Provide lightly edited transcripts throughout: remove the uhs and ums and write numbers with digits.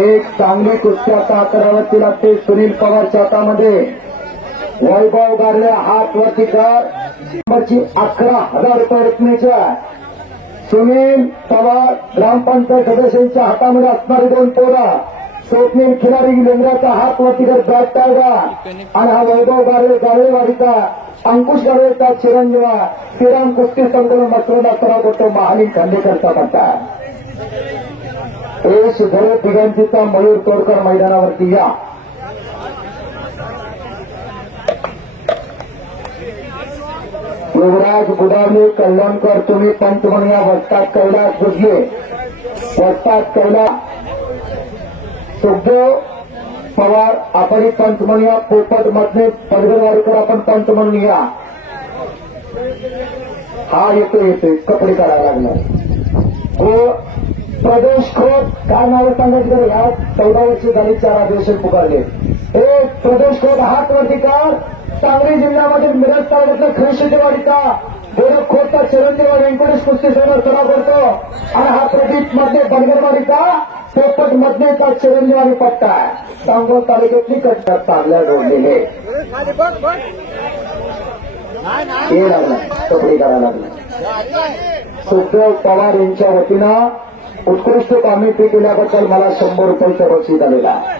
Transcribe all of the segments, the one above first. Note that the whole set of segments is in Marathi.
एक चांगली कुस्ती आता करावती लागते. सुनील पवारच्या हातामध्ये वैभव गारले हात वरती कर. नंबरची 11,000 रुपये रकमेच्या सुनील पवार ग्रामपंचायत सदस्यांच्या हातामध्ये असणारी 2 पोरं. स्वप्नील खिलारी लेंगराचा हात वरती कर बॅट टाळगा. आणि हा वैभव गारले गारळेवाडीचा अंकुश गारळेचा चिरंजीवा श्रीराम कुस्ती संकुलन मसरला सराव करतो. महाली खांडेकरचा पट्टा. हे सुधरे तिघांचीचा मयूर तोडकर मैदानावरती या. युवराज बुडावले कल्याणकर तुम्ही पंच म्हणून या. वस्ताद कैलास भुजले वस्ताद कैलास सुखदेव पवार आपण पंच म्हणून या. पोपट मधले पदवीवाडीकर आपण पंच म्हणून या. हा येतोय कपडे करायला लागला. हो प्रदेश खोत काय नाव सांगायचं ह्या 14 वर्षी झाली 4 अधिवेशन पुकारले. हे प्रदेश खोत हात वरती कर. सांगली जिल्ह्यामध्ये मिरज तालुक्यातल्या खरिशेवाडीचा गोरख खोतचा चिरंजीव व्यंकटेश कुस्ती सराव करतो. आणि हा प्रदीप मधले बनगरवाडीचा पोपट मधलेचा चिरंजीवाडी पट्टा आहे. सांगोल तालुक्यातली कट्टर चांगल्या जोडलेले हे लागला कपडे करायला लागला. सुखदेव पवार यांच्या वतीनं उत्कृष्ट कामगिरी केल्याबद्दल मला 100 रुपयाचं बक्षीस आलेलं आहे.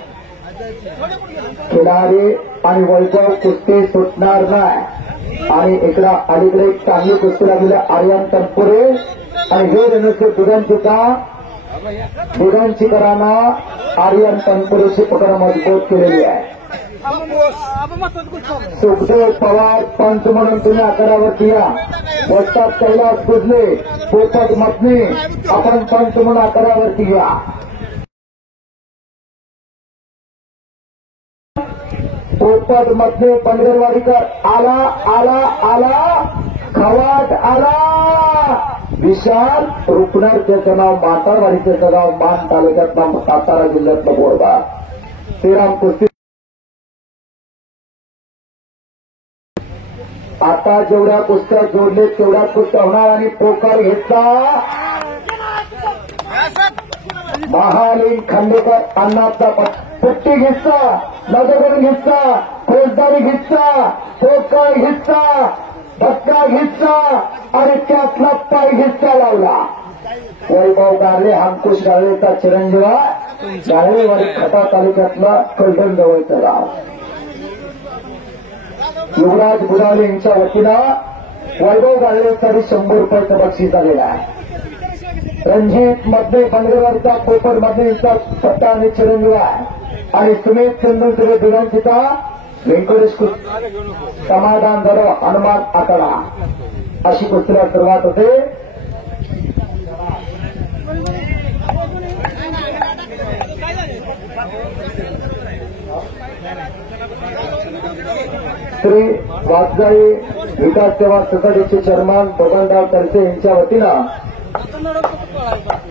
खिलाडी आणि वैभव कुस्ती सुटणार नाही. आणि इकडं अलीकडे एक चांगली कुस्ती लागलेली आर्यन तनपुरे आणि हे रणजित दुधांचीकरांना आर्यन तनपुरेची पकड मजबूत केलेली आहे. सुखदेव पवार पंच म्हणून तुम्ही आकारावरती या. वस्ताद कैलास भुजले पोपट मधने आपण पंच म्हणून आकारावरती या. पोपट मधले बनगरवाडीकर आला आला आला खवाट आला. विशाल रुपनर त्याचं नाव मातारवाडीचं नाव मान तालुक्यातला सातारा जिल्ह्यातला बोरबा. श्रीराम कुस्ती आता जेवढ्या कुस्त्या जोडले तेवढ्या कुस्त्या होणार. आणि पोकर घेतला महालिंग खांडेकर अण्णाचा पुट्टी घेतला नजर घेतला फौजदारी घेतला पोकर घेतला धक्का घेतला आणि त्यातला पाय घेतला लावला. वैभव गारले अंकुश गारळेचा चिरंजीवा गारळेवाडी खटा तालुक्यातला कलडण जवळचं गाव. युवराज बुडावले यांच्या वतीनं वैभव गारळेसाठी 100 रुपयाचं बक्षीस आलेलं आहे. रणजित मधले बनगरवाडीचा पोपट मधले यांचा पट्टा आणि चिरंजीव आहे. आणि सुमित चंदन दुधांचीचा व्यंकटेश समाधान झालं हनुमान आकडा. अशी कुस्तीला सुरुवात होते. श्री वाघजाई विकास सेवा सोसायटीचे चेअरमन बबनराव तरसे यांच्या वतीनं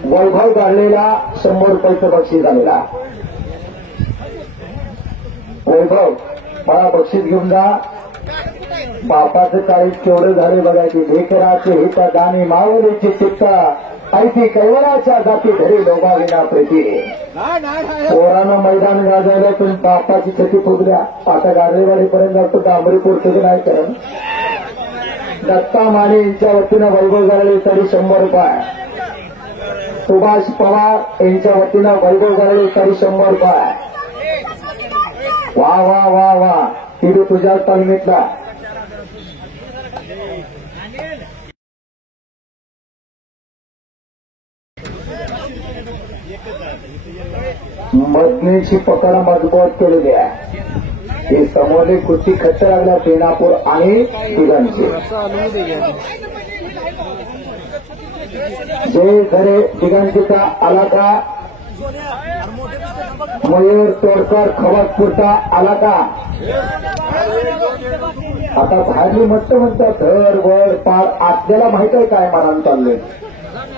वैभव गारळेला 100 रुपयाचं बक्षीस आलेला. वैभव मला बक्षीस घेऊन जा. बापाचं काळीज केवढं झाले बघायची. ढेकराचे हित दाणी माऊलीची चित्त ऐती कैवराच्या जाती घरी लोभाविना प्रीती. पोरानं मैदान गाजवलं पण बापाची छती फुगल्या. आता गारळेवाडीपर्यंत जातो डांबरीपूर तुझं नाही करण. दत्ता माने यांच्या वतीनं वैभव गारळेसाठी 100 रुपये. सुभाष पवार यांच्या वतीनं वैभव गारळेसाठी 100 रुपये. वा वा वा वा तिथे तुझ्या तालमीतला मधनेची पकड मजबूत केलेली आहे. हे समोरले कुस्ती खट्ट लागल्या पेनापूर आणि तिघांची. जय झरे तिघांचीचा आला का मयूर तोडकर खवासपूरचा आला का. आता भाजी मस्त म्हणतात धर वर पार. आपल्याला माहित आहे काय मानानं चाललंय.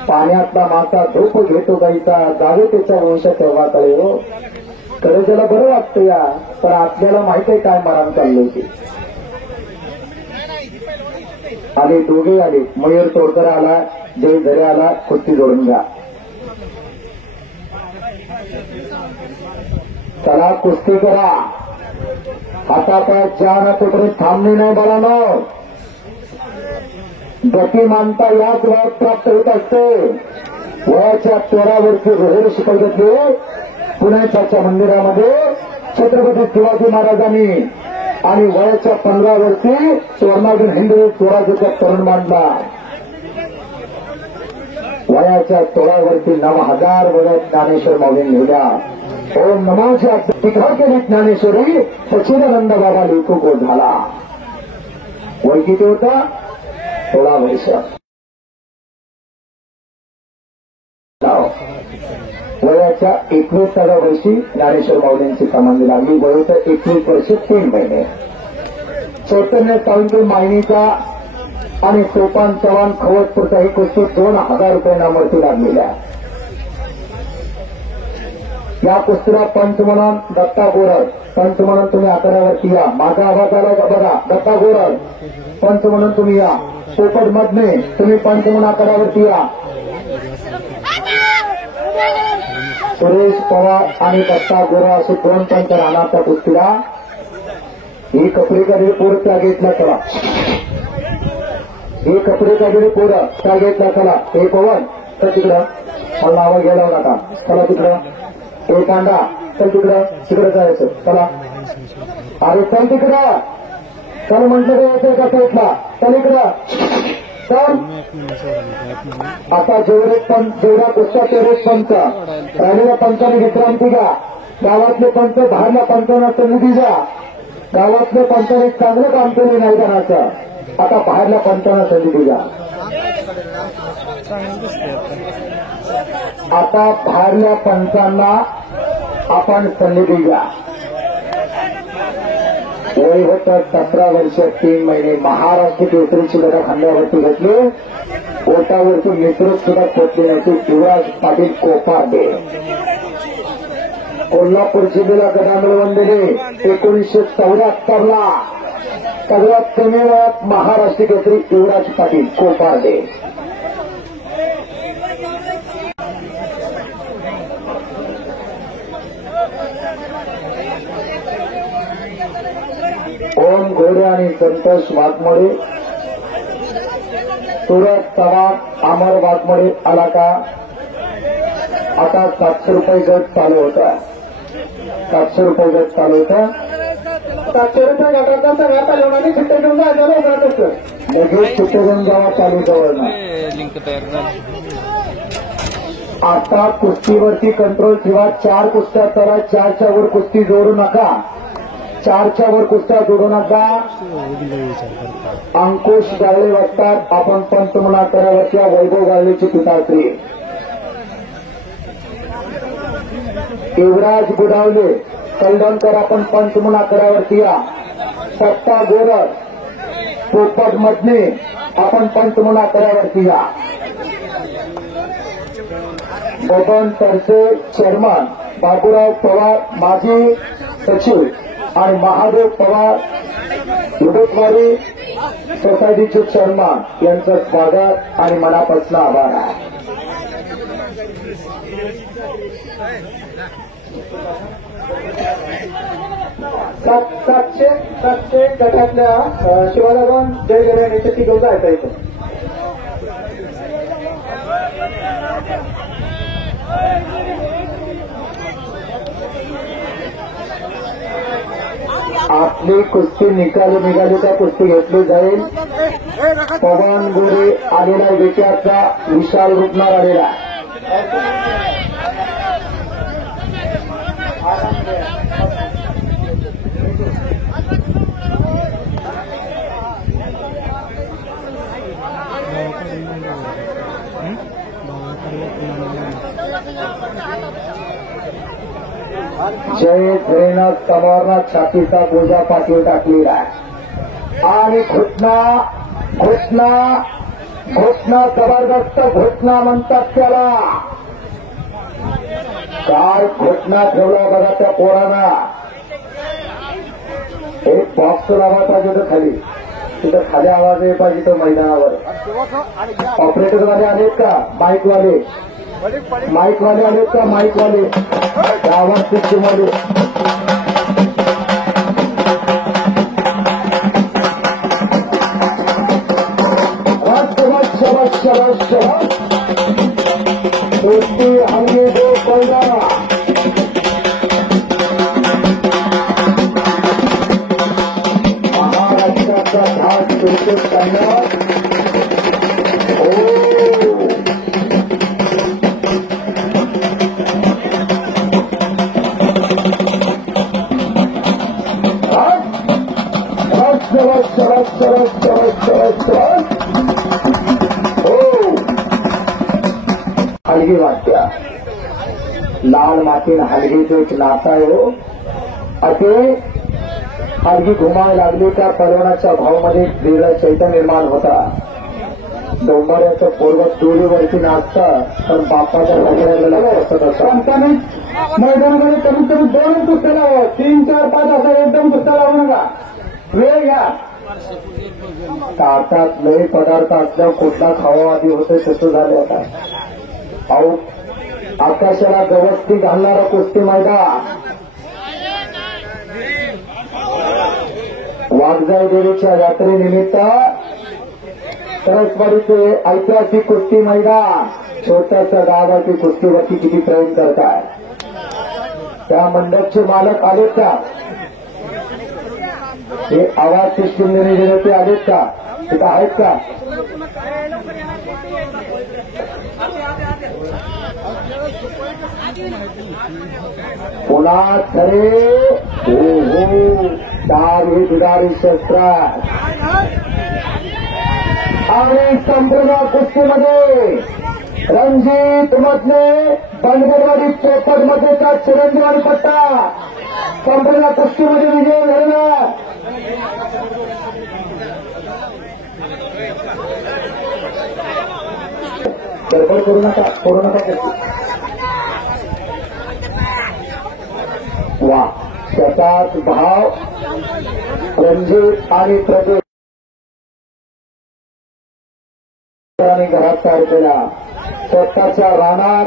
पाण्यातला मासा झोप घेतो गाईचा जावे त्याच्या वंश तेव्हा कळे हो. खरं त्याला बरं वाटतं या. पण आपल्याला माहित आहे काय मानानं चाललंय ते. आले दोघे आले. मयूर तोडकर आला जय झरे आला. कुस्ती जोडून घ्या. चला कुस्ती करा. हातापाय ज्या कुठे थांबणे नाही बाळांनो. गतिमानता याच वयात प्राप्त होत असते. वयाच्या 13 रोहेर शिकल घेतली पुण्याच्या मंदिरामध्ये छत्रपती शिवाजी महाराजांनी आणि वयाच्या 15 स्वर्णार्जुन हिंदवी स्वराज्याचा तरुण मांडला. वयाच्या 16 9,000 वयात ज्ञानेश्वर माऊलींनी लिहिल्या. ओम नमोच्या टीका केली ज्ञानेश्वरी सच्चिदानंद बाबा लेखको झाला. वय किती होता? 16 वर्ष. वयाच्या 21व्या वर्षी ज्ञानेश्वर माऊलींची समाधी लागली. वयाचं 21 वर्ष 3 महिने. चैतन्य सावंत मायनीचा आणि सोपान चव्हाण खवतपूरचा ही कुस्ती 2,000 रुपयांवरती लागलेल्या. या कुस्तीला पंच म्हणून दत्ता गोरड. पंच म्हणून तुम्ही आखाड्यावरती या. माझा आवाज आला का बघा. दत्ता गोरड पंच म्हणून तुम्ही या. पोपट मधने तुम्ही पंच म्हणून आखाड्यावरती या. सुरेश पवार आणि दत्ता गोरा असे 2 पंच राहणार त्या कुस्तीला. ही कपडे काढलेली पोरं त्या घेतल्या चला. ही कपडे काढलेली पोरं त्या घेतल्या चला. हे पवन तर तिकडं मला नावं घ्यायला नका. चला तिकडं. हे कांदा चल तिकडं. तिकडं जायचं चला. अरे चल तिकडं. चल म्हटलं यायचं का साईडला. चल इकडं चल. आता जेवढ्या कुस्त्या तेवढेच पंच राहिलेल्या पंचाने विश्रांती घ्या. गावातले पंच बाहेरल्या पंचांना संधी द्या. गावातले पंचाने चांगलं काम केलं मैदानाचं. आता बाहेरल्या पंचांना संधी द्या. आता बाहेरल्या पंचांना आपण संधी द्या. वय होतं 17 वर्ष 3 महिने. महाराष्ट्र केसरीची गदा खांद्यावरती घेतली. ओटावरची नेतृत्व सुद्धा खोटली नाही. शिवराज पाटील कोपाडे. कोल्हापूर जिल्ह्याला गदा मिळवून दिली 1974ला. सगळ्यात कमी वयात महाराष्ट्र केसरी शिवराज पाटील कोपाडे. ओम घोडे आणि संतोष वाघमोडे. सुरत चव्हाण अमर वाघमोडे आला का. आता 700 रुपये गट चालू होता. 700 रुपये गट चालू होता. 700 रुपये गटाचा सगळ्या पैलवानांनी चिठ्ठ्या घेऊन जायचं होतं. लगेच चिठ्ठ्या घेऊन जावा चालू जवळ. आता कुस्तीवरती कंट्रोल ठेवा. 4 कुस्त्या करा. 4च्या वर कुस्ती जोडू नका. 4च्या वर कुस्त्या जोडू नका. अंकुश गाळले वाटतात. आपण पंचमना करावरच्या वैभव गाळलेची पिताश्री. युवराज बुडावले कलडणकर आपण पंचमना करावरती या. सत्ता गोरड पोपट मधने आपण पंचमना करावरती या. बबन तरसे चेअरमन. बाबूराव पवार माजी सचिव आणि महादेव पवार उमेदवारी सोसायटीचे चेअरमन यांचं स्वागत आणि मनापासून आभार आहे. सातशे गटातल्या शिवालागण जय जय याच्याशी घेऊन जायचं इथं. आपली कुस्ती निघाली त्या कुस्ती घेतली जाईल. पवन गोरे आलेला विट्याचा विशाल रुपणार आलेला. जय जयनाथ पवारना छातीचा बोजा पाठीवर टाकलेला आहे आणि घोषणा जबरदस्त घोषणा म्हणतात त्याला. काय घोषणा ठेवला बघा त्या पोरांना. एक बॉक्स लावा पाहिजे तर खाली. तिथं खाली आवाज येईल पाहिजे तर मैदानावर. ऑपरेटरवाले आलेत का माईकवाले. माईकवाले आलेत का? माईकवाले आवाज सिस्टीमवाले कुस्ती हल्ली दो पहिला महाराष्ट्राचा भाग सुरक्षित करण्यात हलगी वाट्या लाल मातीनं हलगीचं एक नातं आहे हो. असे हलगी घुमायला लागली का पलवनाच्या भावमध्ये वेगळा चैतन्य निर्माण होता. डोंबऱ्याचं पोरग दोरीवरती नाचतं पण बापाच्या सगळ्याला असत असतं. मैदानामध्ये कमीत कमी 2 कुस्त्या लावा, 3, 4, 5 असा एकदम कुस्त्या लावू नका. वेळ घ्या. ताटात लय पदार्थ असल्यावर कुठला खावा आधी होते तसं झाले आता. अहो आकाशाला गवस्ती घालणारा कुस्ती मैदान वाघजाई देवीच्या यात्रेनिमित्त सरसवाडीचे ऐतिहासिक कुस्ती मैदान छोट्याच्या गावाची कुस्तीवरती किती प्रेम करताय. त्या मंडपचे मालक आलेत का? हे आवाज सिस्टीम देणे ते आलेत का? तिथं आहेत का? पुन्हा खरे हो हो 4 ही दुधारी शस्त्र आणि संपूर्ण कुस्तीमध्ये रणजित मधले बनगरवाडी चौपटमध्येचा चिरंजीवारी पट्टा संपूर्ण कुस्तीमध्ये विजय झालेला. गडबड करू नका वा. त्याचाच भाव रणजित आणि प्रदेश घरात तयार केला. स्वतःच्या रानात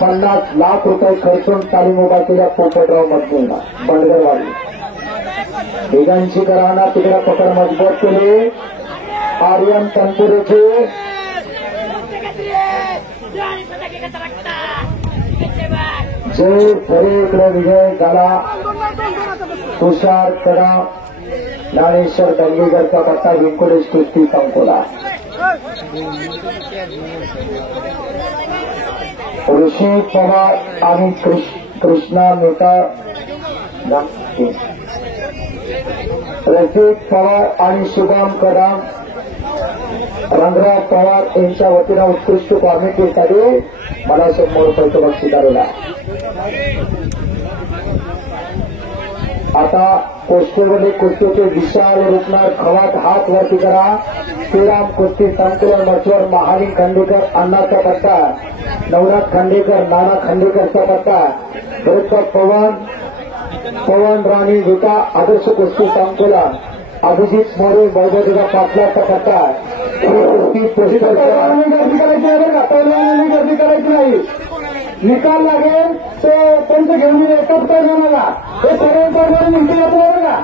50 लाख रुपये खर्चून तालीम उभा केल्या पोपटराव मधून बनगरवाडी. दिगांची रानात तिकडे पकड मजबूत केली. आर्यन तंतुरेचे जय परेकडे विजय झाला. तुषार कदम ज्ञानेश्वर दंगेकरचा पट्टा विंकुलेश कुस्ती संपला. ऋषी पवार आणि कृष्णा मेहता रसिक पवार आणि शुभम कदम रंगराज पवार यांच्या वतीनं उत्कृष्ट कॉमेंट्रीसाठी मला 100 रुपयाचं बक्षीस आलेला. आता कुस्तीमध्ये कुस्तीचे विशाल रूपणार खवाट हात वरती करा. श्रीराम कुस्ती संकुलन मचवर महालिंग खांडेकर अण्णाचा पट्टा, नवनाथ खांडेकर नाना खांडेकरचा पट्टा, विरुद्ध पवन राणी विटा आदर्श कुस्ती संकुलन अभिजित मोरे वैभवदेवा पाटलाचा पट्टा. कुस्ती प्रसिद्ध गर्दी करायची आहे का? पहिल्यांदा गर्दी करायची नाही. निकाल लागेल तो पंच घेऊन एकच करणार मला हे सर्व प्रमाणे निघते येतो बरं का.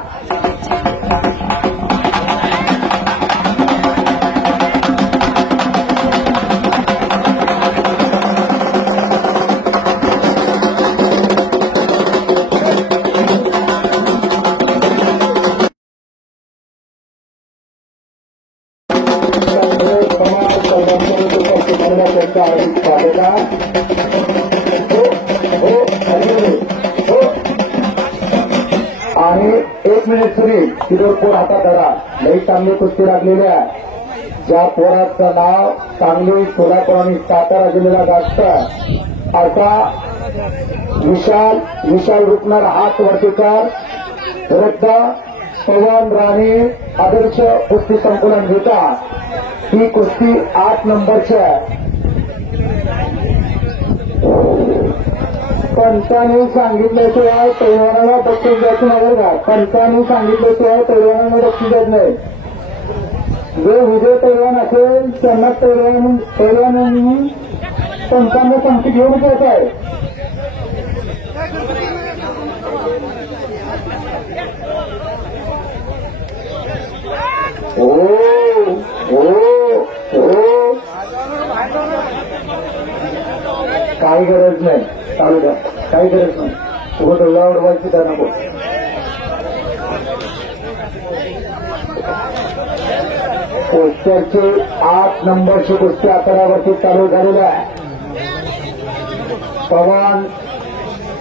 आणि 1 मिनिट सुरी तिथं पोर हातात धरा. लई चांगली कुस्ती लागलेल्या ज्या पोराचं नाव सांगली सोलापूर आणि सातारा जिल्ह्याला गाजत असा विशाल रुपणार हात वरतीकर विरुद्ध पवन राणे आदर्श कुस्ती संकुलन घेतात. ही कुस्ती 8 नंबरच्या पंचांनी सांगितल्याशिवाय पैलवानाला बक्षीस द्यायचं नाही का? पंचांनी सांगितल्याशिवाय पैलवानाला बक्षीस द्यायचं नाही. जो विजय पैलवान असेल त्यांना पैलवानांनी पंचांना संगती घेऊन येत आहे. हो हो हो, काही गरज नाही, चालू द्या, काही गरज नाही. सोबत उडवायची त्या नको. कुस्त्याची 8 नंबरची कुस्ती आखाड्यावरती चालू झालेली आहे. पवन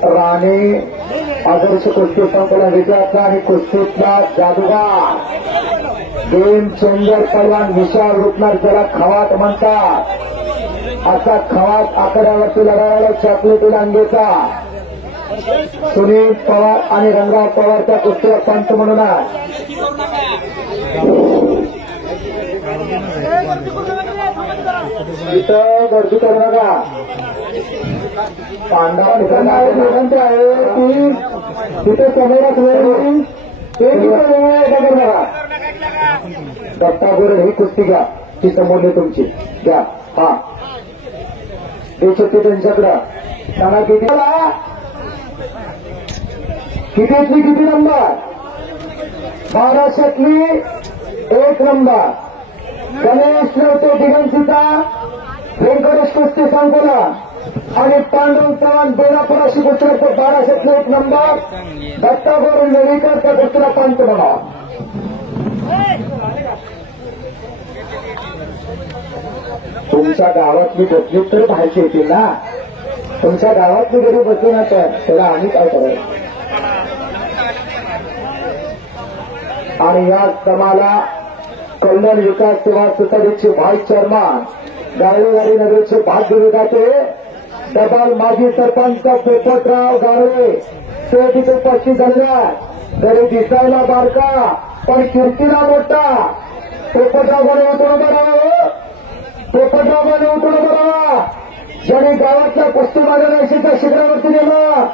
राणे आदर्श कुस्ती संकुलन विद्यार्थी आणि कुस्तीतला जादूगार गेम चेंजर पैलवान विशाल रुपनाथ, ज्याला खवाट म्हणतात, असा खवाट आखाड्यावरती लढायला चॉकलेटी लांगेचा सुनील पवार आणि रंगराव पवारच्या कुस्तीवर पंच म्हणून आहे. इथं गर्दी करू नका. पांढरा विनंती आहे की तिथे समोरच वेळ होती ते तिथं वेळ करू नका. दत्ता गोरड ही कुस्ती घ्या, ती समोरली तुमची घ्या. हा देशोत्ती त्यांच्याकडं त्यांना कितीतली किती नंबर? 1200तली 1 नंबर. गणेश नव्हते दिगंशीचा व्यंकटेश कुस्ती संकुलन आणि पांडुरंग चव्हाण बेलापूर अशी कुस्ती 1200तली 1 नंबर. दत्ता गोरड नेडीकर त्या कुस्तीला पंच म्हणा. तुमच्या गावातली बसली तर बाहेरची येतील ना. तुमच्या गावातली घरी बसली ना तर त्याला आम्ही काय करायचं. आणि या समाला कल्याण विकास सेवा सोसायटीचे व्हाईस चेअरमन गाळेवाडी नगरचे भाग्य विधाते डबाल माजी सरपंच पोपटराव गाळवे ते तिथे उपस्थित झालेल्या. जरी दिसायला बारका पण कीर्तीला मोठा पोपटराव गाळवे उतरून बरावा. पोपटराव गाळवे उतरून बरावा. ज्यांनी गावातल्या कुस्ती मार्गदर्शनाच्या शिबिरावरती गेलं,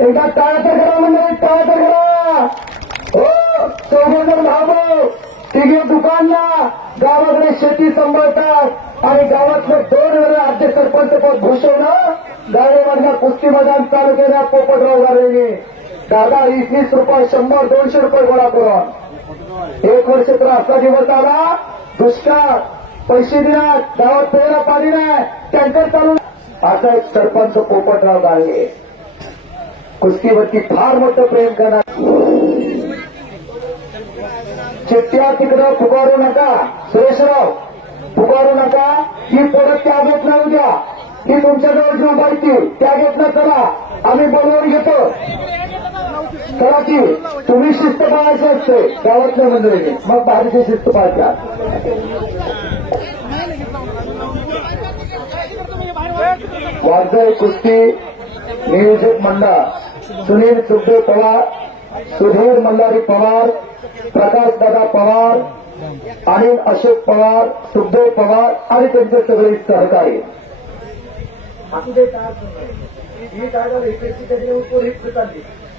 एकदा टाळाचा करा म्हणजे टाळाचा करा. हो, चौघजण भाऊ तिघे दुकानला गावाकडे शेती सांभाळतात आणि गावातले 2 वेळा आद्य सरपंच पद भूषवलं. गाळेवाडीला कुस्ती मैदान चालू केल्या पोपटराव गाळवेने. दादा 20 रुपये 100-200 रुपये गोळा करून 1 वर्ष तर असा दिवस आला दुष्काळ, पैसे दिनात, गावात प्यायला पाणी नाही, टँकर चालू. असा एक सरपंच पोपटराव गाळवे कुस्तीवरती फार मोठं प्रेम करणार. चिठ्ठ्या तिकडं पुकारू नका सुरेशराव, पुकारू नका. ही परत त्या घेत ना उद्या ही तुमच्याजवळ घेऊन बायतील त्या घेत ना. चला आम्ही बोलवून घेतो. चला की तुम्ही शिस्त पाळायची असते गावातल्या मंडळीने, मग बाहेरची शिस्त पाळतात. वाजय कुस्ती नियोजक मंडळ सुनील सुखदेव पवार, सुधीर मल्हारी पवार, प्रकाश दादा पवार, अनिल अशोक पवार, सुखदेव पवार आणि त्यांचे सगळे सहकारी.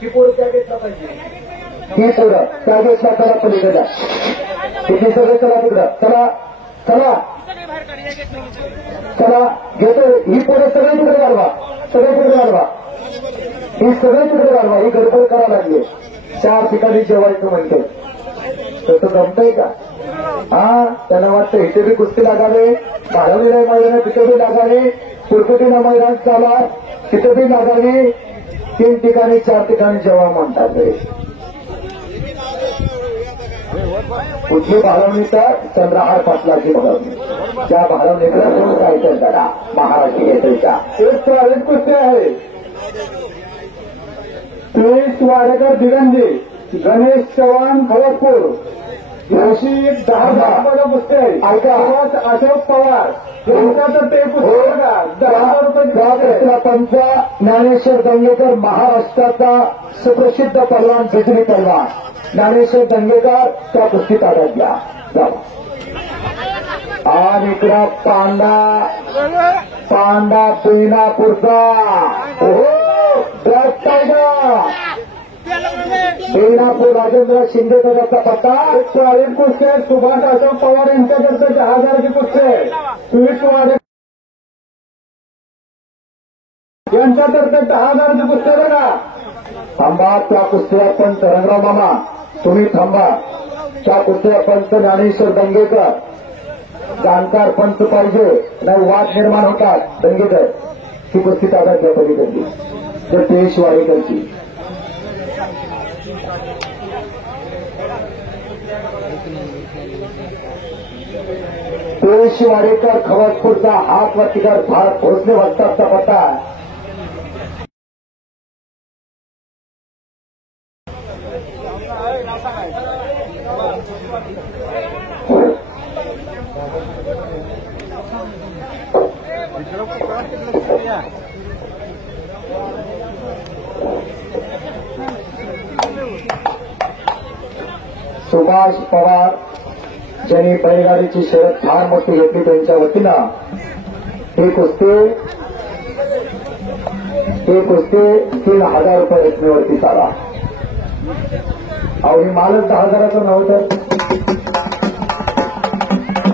ही पोरं त्या घेतला पाहिजे. ही पोरं त्या घेतला चला पलीकडे किती सगळे चला तिकडं. चला चला चला घेतो. ही पोरं सगळे तिकडे घालवा, सगळे तिकडे घालवा. ही सगळे तिकडे घालवा. ही गडबड करायला लागली. 4 ठिकाणी जेवायचं म्हणतो तसं जमतंय का? हा त्यांना वाटतं इथे बी कुस्ती लागावे, बारावीला मैदान तिथे बी लागावे, कुरकुटीला मैदान चाला तिथे बी लागावी. 3 ठिकाणी 4 ठिकाणी जेव्हा म्हणतात कुठली भालवणी तर चंद्रहार पाटलाची भालवणी. त्या भालवणीकडे कोण काय करा महाराष्ट्र केसरीच्या एक प्रायव्हेट कुस्ती आहे. 23 वाडेकर दिगंजी, गणेश चव्हाण खवसपूर याशी 10 कुस्ती आहे. ऐका अशोक पवार तर ते पुस्तक 10,000 रुपये. पंच ज्ञानेश्वर दंगेकर महाराष्ट्राचा सुप्रसिद्ध पहलवान बिजली पहलवान ज्ञानेश्वर दंगेकर त्या कुस्तीत आढळला. आणि इकडं पांडा बेनापूरचा ब्लॅक टायगर बेनापूर राजेंद्र शिंदे त्याचा पत्ता. प्रायव्हेट कुस्ती सुभाष अशोक पवार यांच्याकडचं 10,000ची कुस्ती. 23 वाडे यांच्यातर्फे 10,000ची कुस्ती बघा. थांबा, त्या कुस्तीला पंच रंगराव मामा तुम्ही थांबा. त्या कुस्तीला पंच ज्ञानेश्वर दंगेकर, जाणकार पंच पाहिजे, नाही वाद निर्माण होतात. दंगेकर ही कुस्ती ताब्यात घ्या पलीकडची, तर तेश वाडेकरची. तेश वाडेकर खवसपूरचा हात वरतीकर भारत भोसले वस्तादचा पत्ता. सुभाष पवार ज्यांनी बैलगाडीची शर्यत फार मोठी घेतली त्यांच्या वतीनं ही कुस्ती 3,000 रुपये रकमेवरती चाला. अहो ही मालच 10,000चं नव्हतं.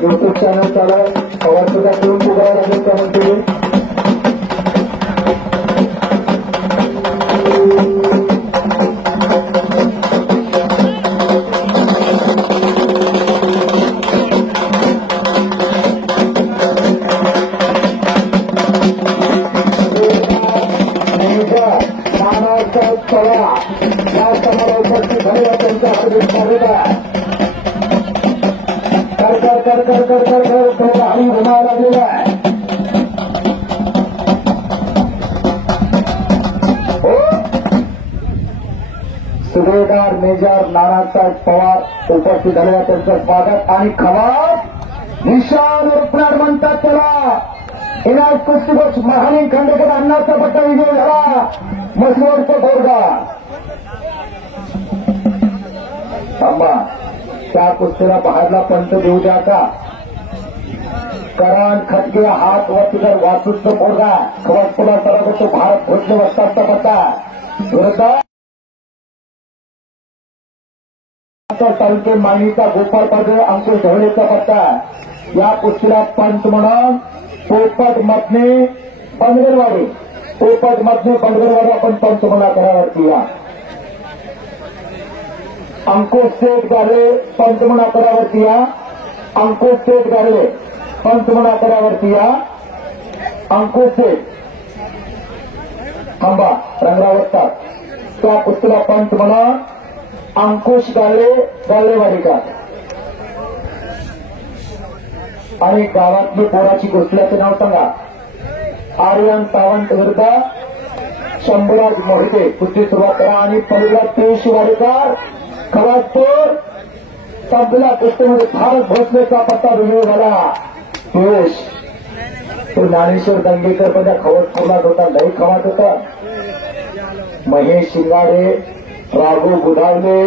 युट्यूब चॅनल चालू पवार सुद्धा घेऊन उभा लागेल का म्हणते. या समारोह उपस्थित झालेला त्यांचा हार्दिक स्वागत आहे. कर हरी घुमायला लागलेला आहे. सुभेदार मेजर नानासाहेब पवार उपस्थित झालेला त्यांचं स्वागत. आणि खवास निशान रुपणार म्हणतात त्याला. इनाज कुस्तीबॉक्स महानी खंडेकर अण्णाचा पट्टा विजय झाला. मसवडचा बोरगा थांबा. त्या कुस्तीला बाहेरला पंच देऊ द्या का. करण खटके हात वरतीकर वाचूचं बोरगा खवसपुरा सरगतो भारत भोसले वस्तादचा पत्ता. विरुद्ध तालुके मायनीचा गोपाळ पदे अंकुश ढवळेचा पत्ता. या कुस्तीला पंच म्हणून पोपट मथने बनगरवाडी आपण पंच म्हणा करावरती या. अंकुश शेठ गाले पंचमना करावरती या. अंकुश शेठ गाले पंचमना करावरती या. अंकुश शेठ थांबा रंगरावतात. त्या कुस्तीला पंच म्हणा अंकुश गालेवाडीकर. आणि गावातली पोराची कुस्तीचं नाव सांगा. आर्यन सावंत विरुद्ध शंभूराज मोहिते. कुस्ती सुरुवात करा. आणि पहिला तेश वाडेकर खवासपूर संपला. कुस्तीमध्ये भारत भोसलेचा पत्ता विजय झाला. तेश तो ज्ञानेश्वर दंगेकर पण त्या खवसपूरलाच होता. लई खवात होता. महेश शिंगाडे, राघू बुधावले,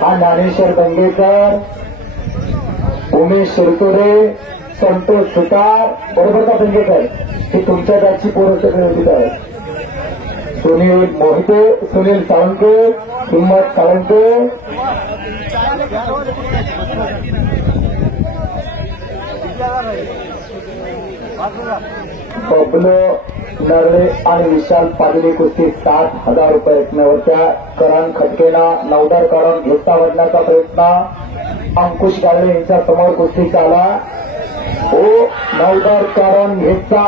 हा ज्ञानेश्वर दंगेकर, उमेश शिरतोरे, संतोष सुतार, बरोबर का दंगेकर. हे तुमच्या बॅचची पोरं सगळे होती. सुनील मोहिते, सुनील साळुंके, हिम्मत साळुंके, बबलो नरळे आणि विशाल पाटील कुस्ती 60,000 रुपये रकमेवरच्या. करण खटकेला नवदार काढून घेता वडण्याचा प्रयत्न. अंकुश गाळे यांच्या समोर कुस्ती चाला. हो नवदार काढून घेता.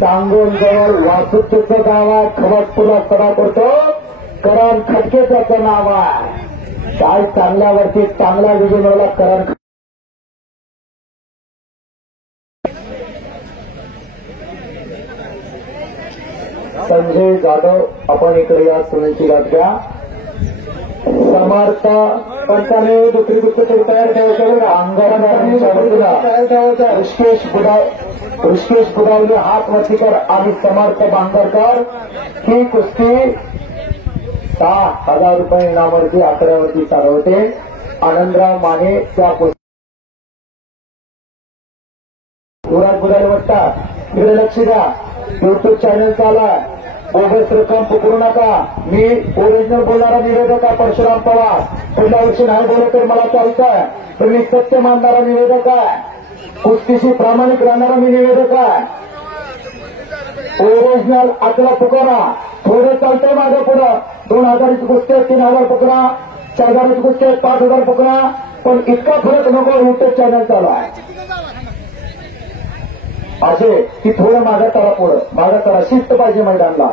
सांगोल जवळ वासुदेवचं गाव आहे. खवसपूरला सभा करतो. करण खटके त्याचं नाव आहे. काय चांगल्यावरती चांगला विजय मिळाला करण. संजय जाधव आपण इकडे या. सुनीलची गाठ घ्या. समर्थ पंचाने दुसरी कुस्ती तयार ठेवायचं. अंगाराच्या वतीला ऋषिकेश बुधावले हात वरतीकर आणि समर्थ बांगरकर. ही कुस्ती 6,000 रुपये इनामावरती आकड्यावरती चालवते. आनंदराव माने त्या कुस्ती युवराज बुधाले वाटतात. तिकडे लक्ष द्या. युट्यूब चॅनल चाला. बोगस रक्कम पकडू नका. मी ओरिजिनल बोलणारा निवेदक आहे परशुराम पवार. पहिल्या वर्षी नाही बोलत तर मला चालतं आहे. तर मी सत्य मानणारा निवेदक आहे. कुस्तीशी प्रामाणिक राहणारा मी निवेदक आहे. ओरिजिनल आतला पुकारा थोडे चालतंय माझ्या पुढं 2000ची कुस्ती 3000 पुकारा 4000ची कुस्ती 5000 पुकारा पण इतका फरक नको युट्यूब चॅनल चालू आहे असे की थोडं मागं करा पुढं करा शिस्त पाहिजे मैदानला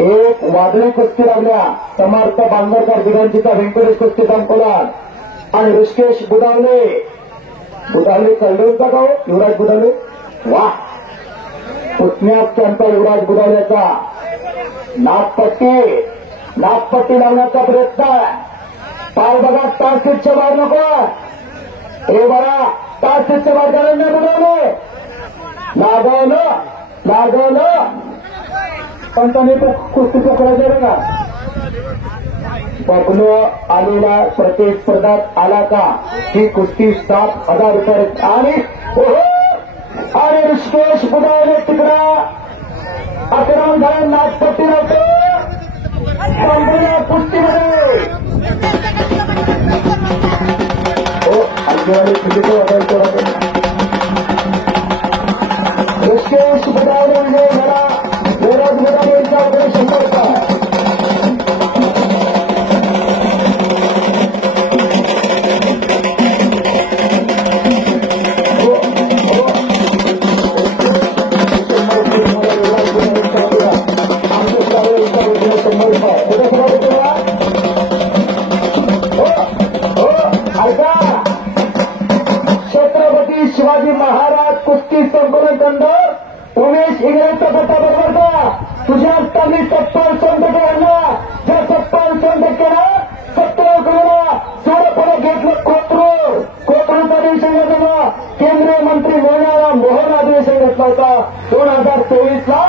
एक वादळी कुस्ती लागल्या समर्थ बांगरकर दिगंजीचा व्यंकटेश कुस्ती संकुलात आणि ऋषिकेश बुधावले कळलेचा गाव युवराज बुधावले वा पुतण्यास त्यांचा युवराज बुधावल्याचा नागपट्टी लावण्याचा प्रयत्न पार बघा तासीच्या बाहेर नको हे बघा तासीच्या बाहेर करायला बुधावले लागवलं पण त्यांनी कुस्ती पकडायचं रे का बबलू आलेला प्रतिस्पर्धात आला का ही कुस्ती 7,000 रुपये आणि ऋषिकेश बुधावले तिकडा आक्रमण झालं नागपट्टी नव्हतं कुस्तीमध्ये ऋषिकेश बुधावले म्हणजे मला युवराज बुधावले यांच्याकडे 100 रुपये छत्रपती शिवाजी महाराज कुस्ती संकुलन खंड उमेश इंग्रजचा पट्टा बरोबर तुझ्या असताना 57% आणला ज्या 57%ला 70 करोडा थोडं पुढे घेतलं कोथरूडचा अधिवेशन घेतलं केंद्रीय मंत्री मोहन अधिवेशन घेतला होता 2023ला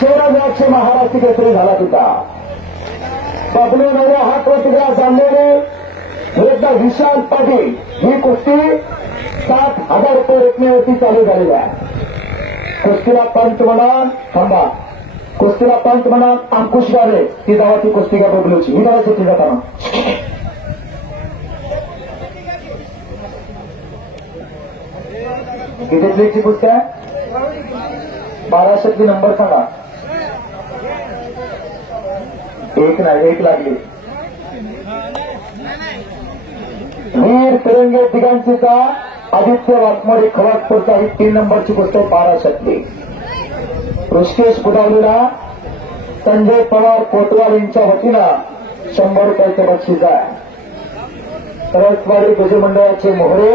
शिवराज महाराष्ट्र केसरी झाला होता बबलू नव्या हातवरतीला जाणलेले एकदा विशाल पाटील ही कुस्ती 7,000 रुपये रकमेवरती चालू झालेली आहे कुस्तीला पंच म्हणून थांबा कुस्तीला पंच म्हणून अंकुश गारे ती गावाची कुस्ती घ्या बबलूची ही गावाची ती जाताना किती कुस्ती आहे 1200 नंबर सांगा एक लागली वीर तिरंगे दिगांचीचा आदित्य वाघमोडे खवाटपूरचा ही 3 नंबरची गोष्ट 1200 ऋषिकेश बुधावलेला संजय पवार कोटवाल यांच्या वतीनं 100 रुपयाचे बक्षीस आहे तरसवाडी भुज मंडळाचे मोहरे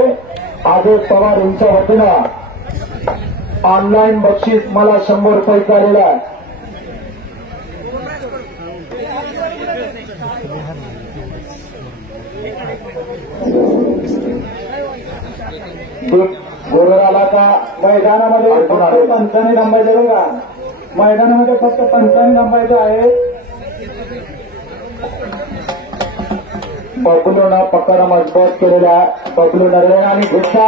आदेश पवार यांच्या वतीनं ऑनलाईन बक्षीस मला 100 रुपयाचं आलेलं आहे गोरवाला का मैदानामध्ये फक्त 55 नंबर का मैदानामध्ये फक्त 55 नंबरचं आहे बबलूना पकड मजबूत केलेला बबलू नरळे आणि घेतला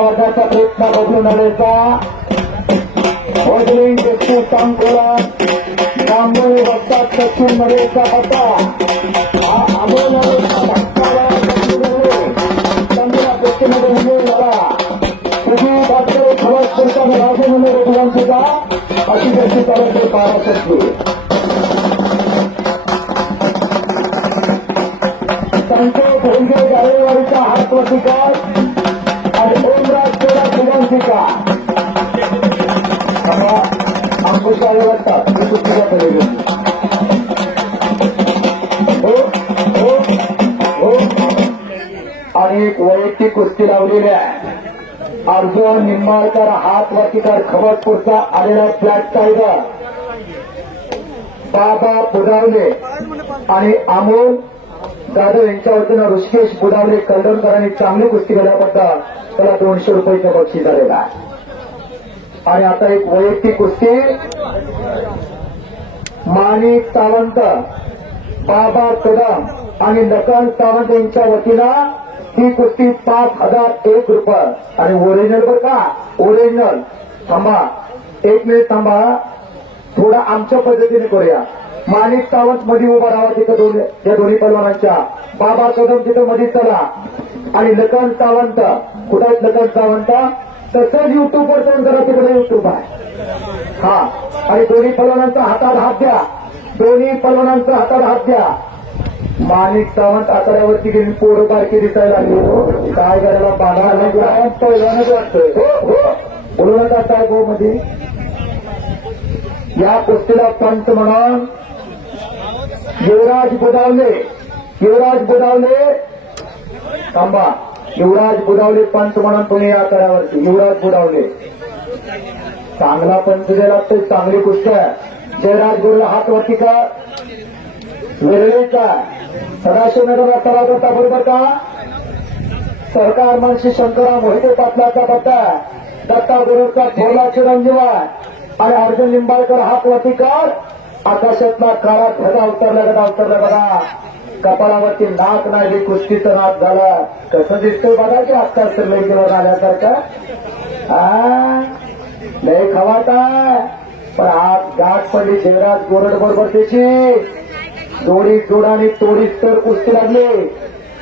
वरण्याचा प्रयत्न बबलू नरळेचा वजलिंग कुस्ती संकुलन रामदेव वस्ताद सचिन नरळेचा पत्ता हा अमोल नरळेचा धक्का चांगल्या कुस्तीमध्ये विजय झाला तुझी डॉक्टर खवाटपूरचा राजेंद्र रेड्डींचा अशी कशी चालत 1200 संतोष भोंगे जाळेवाडीचा हातवटिकार आणि ओमराज चोरा दिगांचिका अंकुश वाटतात ही कुस्तीच्या पहिले आणि एक वैयक्तिक कुस्ती लावलेली आहे अर्जुन निंबाळकर हातवटिकार खवटपूरचा आलेला फ्लॅट टायगर बाबा बुधावले आणि अमोल जाधव यांच्या वतीनं ऋषिकेश बुधावले कलडणकरांनी चांगली कुस्ती केल्याबद्दल त्याला 200 रुपयाचं बक्षीस आलेलं आहे आणि आता एक वैयक्तिक कुस्ती माणिक सावंत बाबा कदम आणि नकल सावंत यांच्या वतीनं ही कुस्ती 5,001 रुपये आणि ओरिजिनल बरं का ओरिजिनल थांबा 1 मिनिट थांबा थोडा आमच्या पद्धतीने करूया माणिक सावंत मध्ये उभा राहा तिथं या दोन्ही पैलवानांच्या बाबा कदम तिथं मध्ये चला आणि लखन सावंत कुठे आहेत लखन सावंत तसंच युट्यूबवर फोन करा, तिकडे युट्यूब आहे. हा, आणि दोन्ही पलवानांचा हातात हात द्या, दोन्ही पलवानांचा हातात हात द्या. माणिक सावंत आतड्यावरती गेली, पोरं बारकी दिसायला लागली. हो, काय करायला बांधायला पहिल्यानंच वाटतंय. हो हो, बोलू नका साहेब. हो मध्ये या कुस्तीला पंच म्हणून युवराज बुदावले, युवराज बुदावले थांबा, युवराज बुदावले पंच म्हणून पुणे या आतड्यावरती युवराज बुदावले. चांगला पंच द्यायला लागतोय, चांगली कुस्ती आहे. जयराज गुरुला हात वरती का वेरळेचा सदाशिवनगरला सराव होता, बरोबर का? सरकार मनशी शंकरराव मोहिते पाटलाचा पत्ता, दत्ता गुरुचा थोरला चिरंजीव आहे. आणि अर्जुन लिंबाळकर हात वरती कर. आकाशातला काळा धगा उतरला बघा, कपाळावरती नाक नाही, कुस्तीचं नाक झाला. कसं दिसतंय बघा की आजकाल सरलेकीवर आल्यासारखं. लय खवाटा, पण आज गाठ पडली जयराज गोरड बरोबर त्याची. जोडी जोडाने तोडीस तर कुस्ती लागली.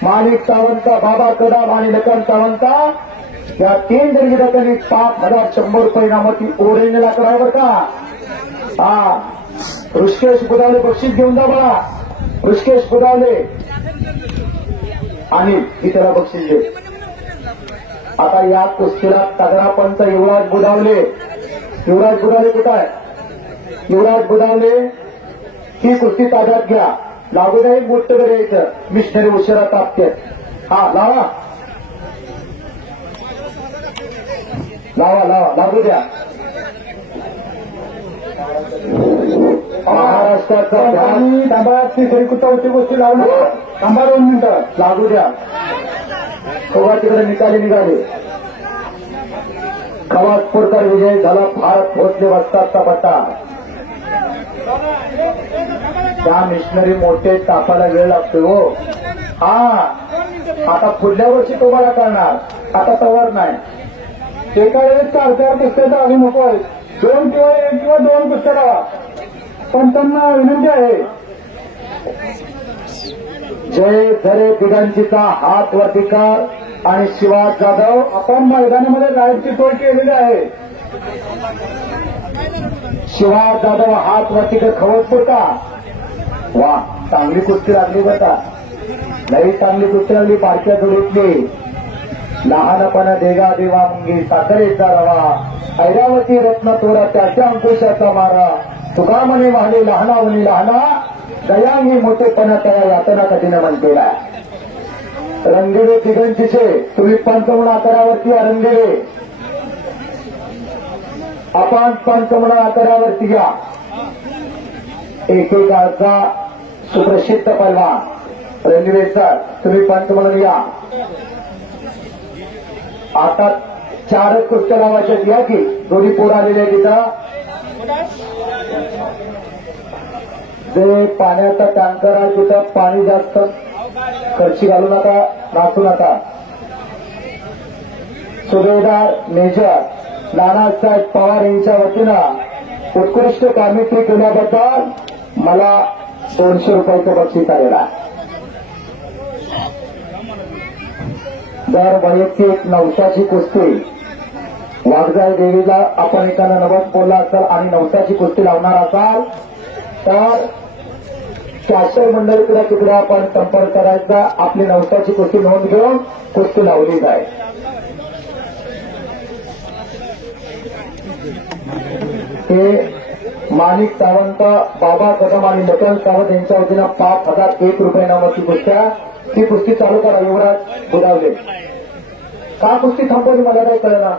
माणिक सावंतचा बाबा कदम आणि लखन सावंतचा या 3 जणगी 5,100 इनामाची ओरेंजला करावर का. हा, ऋषिकेश बुदावले बक्षीस घेऊन जा बघा, ऋषिकेश बुदावले आणि इतरा बक्षीस दे. आता या कुस्तीला तगडा पंच युवराज बुदावले. युवराज बुदावले कुठं आहे? युवराज बुदावले ही कुस्ती ताब्यात घ्या. लागू द्या, मोठ यायचं मिशनरी उशिरा तापते. हा, लावा लावा लावा, लागू द्या. महाराष्ट्राचा थांबाची तरी कुठं होती गोष्टी लावणार. थांबा 2 मिनिटं, लागू द्या. कवा तिकडे निघाले. खवासपूरकर विजय झाला. भारत भोसले वस्तादचा पट्टा. त्या मिशनरी मोठे तापाला वेळ लागतोय. हो, हा, आता पुढल्या वर्षी तुम्हाला करणार, आता तवर नाही. एका वेळेस 4-4 पुस्तकं आम्ही नको आहे. 2 किंवा 1 किंवा 2 पुस्तकं, पण त्यांना विनंती आहे. जय झरे दिगंजीचा हात वरती कर आणि शिवाज जाधव. आपण मैदानामध्ये लाईटची सोय केलेली आहे. शिवाज जाधव हात वरती कर. खवतपूर का वा, चांगली कुस्ती लागली बघा, लई चांगली कुस्ती लागली. पारख्या जोडीतली लहानपणा देगा देवा मुंगी साखरेचा रवा, ऐरावती रत्न तोरा त्याच्या अंकुशाचा मारा, तुका म्हणे वाहले लहानावणी लहाना, दयांगी मोठेपणा त्या यातना कधीनं म्हणतेला. रंगेवे दिगंजीचे तुम्ही 55 आकारावरती रंगेवे, आपण 55 आकारावरती घ्या. एकेकाळचा सुप्रसिद्ध पैलवान रंगवेचा तुम्ही 55 घ्या. आता 4 कुस्त्या लावायच्या घ्या की दोन्ही पोर आलेले आहे. तिथं जे पाण्याचा टँकर आहे तिथं पाणी जास्त खर्ची घालू नका, नाचू नका. सुभेदार मेजर नानासाहेब पवार यांच्या वतीनं उत्कृष्ट कामगिरी केल्याबद्दल मला 200 रुपयाचं बक्षीस आलेलं आहे. दर वैयक्तिक नवसाची कुस्ती वाघजाई देवीला आपण एकानं नवस बोलला असाल आणि नवसाची कुस्ती लावणार असाल तर कॅशर मंडळीकडे तिकडे आपण संपर्क करायचा. आपली नवसाची कुस्ती नोंद घेऊन कुस्ती लावली जाईल. हे माणिक सावंत, बाबा कदम आणि लखन सावंत यांच्या वतीनं 5,001 रुपये नावाची कुस्त्या. ती कुस्ती चालू करा. युवराज बुदावले का कुस्ती थांबवली मला काही कळना.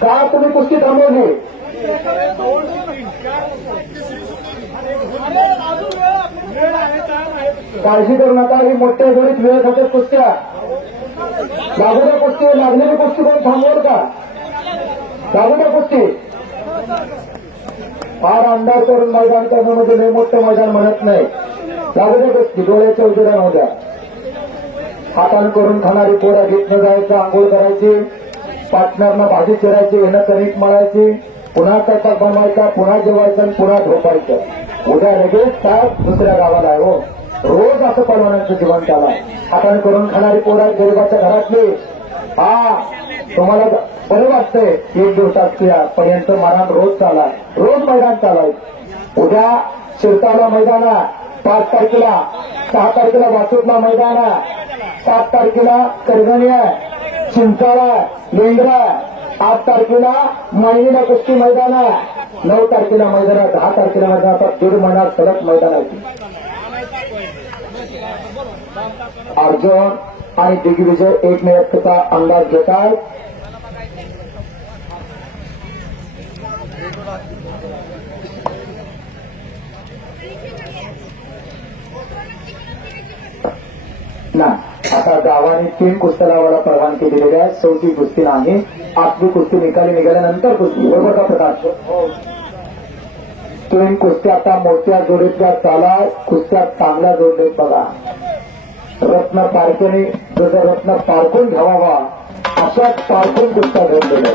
का तुम्ही कुस्ती थांबवली? काळजी करू नका. ही मोठ्या जोडीत वेळ खात्यात कुस्त्या लागूद्या. कुस्ती लागलेली कुस्ती कोण थांबवल का? लागूद्या कुस्ती. फार अंदाज करून मैदान करण्यामध्ये लय मोठं मैदान म्हणत नाही. लागूद्या कुस्ती. डोळ्याच्या उजेडा नव्हत्या. हातानं करून खाणारी पोरं घेतलं जायचं, आंघोळ करायची, पार्टनरनं भाजी चिरायची, हेनं कणिक मळायची, पुन्हा स्वयंपाक बनवायचा, पुन्हा जेवायचं आणि पुन्हा झोपायचं. उद्या लगेच साहेब दुसऱ्या गावाला आहे. हो, रोज असं परवान्यांचं जीवन चालू आहे. हातानं करून खाणारी पोरं गरीबाच्या घरातली. हा, तुम्हाला बरं वाटतंय एक दिवसापर्यंत मनात रोज चालाय, रोज मैदान चालाय. उद्या शिरताला मैदान आहे, 5 तारखेला, 6 तारखेला वासुदला मैदान आहे, 7 तारखेला करगणी आहे, चिंचाळा आहे, लेंगरा आहे, 8 तारखेला मायनीला कुस्ती मैदान आहे, 9 तारखेला मैदान आहे, 10 तारखेला मैदान. आता 1.5 महिना सलग मैदान आहे. अर्जुन आणि दिग्विजय एकमेकांचा अंदाज घेत आहेत. ना आता गावाने 3 कुस्त्या लावायला परवानगी दिलेली आहे. 4थी कुस्ती नाही. 8वी कुस्ती निकाली निघाल्यानंतर कुस्ती, बरोबर का प्रकाश? 3 कुस्त्या आता मोठ्या जोडीतल्या चाला, कुस्त्या चांगल्या जोडलेत बघा. रत्न पारखेने जसं रत्न पारखून घ्यावा अशाच पारखून कुस्त्या जोडलेल्या.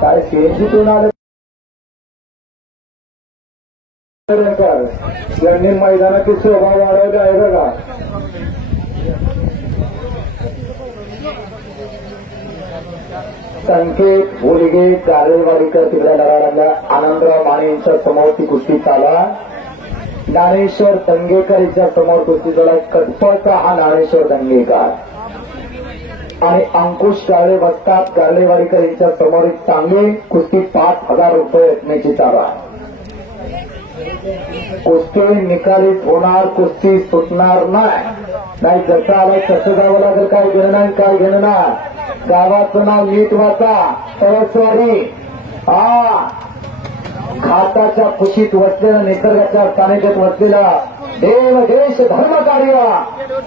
काय सीएनजीतून आलं यांनी मैदानाची शोभा वाढवली आहे बघा. संकेत भोलगे गारेवाडीकर तिकडे लढा लागला. आनंदराव माने यांच्या समोर ती कुस्ती चाला. ज्ञानेश्वर दंगेकर यांच्या समोर कुस्ती चाला. कटपळचा हा ज्ञानेश्वर दंगेकर आणि अंकुश गाळे बसतात गार्लेवाडीकर यांच्या समोर एक चांगली कुस्ती. 5,000 रुपये रकमेची चारा. कुस्ती निकालीच होणार, कुस्ती सुटणार नाही. जसं आलं तसं जावं लागेल. काय घेणं नाही, काय घेणं नाही. गावाचं नाव नीट वाचा. तळसवाडी खाताच्या खुशीत वसलेला, निसर्गाच्या सानिध्यात वसलेला, देव देश धर्म कार्य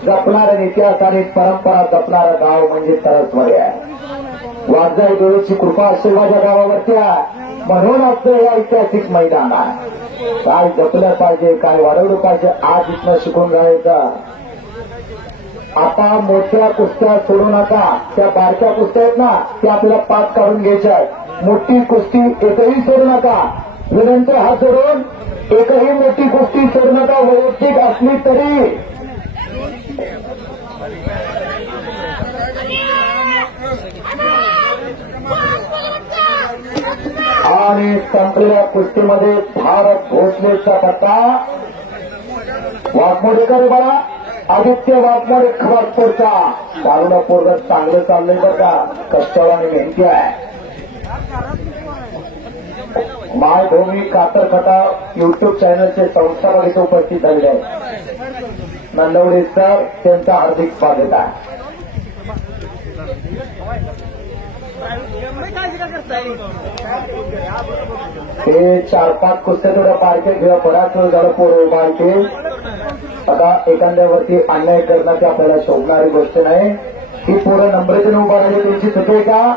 जपणाऱ्या इतिहास आणि परंपरा जपणारं गाव म्हणजे तरसवाडी आहे. वाघजाई देवीची कृपा आशीर्वाद या गावावरती आहे. म्हणून आपलं या ऐतिहासिक मैदान आहे. काय जपलं पाहिजे, काय वाढवलं पाहिजे, आज इथनं शिकून राहायचं. आता मोठ्या कुस्त्या सोडू नका. त्या बारक्या कुस्त्या आहेत ना, त्या आपल्याला 5 काढून घ्यायच्या आहेत. मोठी कुस्ती एकही सोडू नका. विनंती हात जोडून एकही मोठी कुस्ती सोडू नका, वैयक्तिक असली तरी. आणि संपलेल्या कुस्तीमध्ये भारत भोसलेचा पट्टा वाघमोडेकर बघा. आदित्य वाघमोडे खवासपूरचा चालूला पोरग चांगलं चाललंय बरं का. कष्टाळू आणि मेहनती आहे. मायभूमी कातरखटा युट्यूब चॅनलचे संस्थापक इथे उपस्थित झालेले आहेत. नंदवडे सर त्यांचं हार्दिक स्वागत आहे. हे 4-5 कुस्त्या थोड्या बारके घेऊया. बराच वेळ झालं पोरं बारके. आता एखाद्यावरती अन्याय करण्याची आपल्याला शोभणारी गोष्ट नाही. ही पोरं नम्रतेने उभा राहिली, त्यांची चुकी का?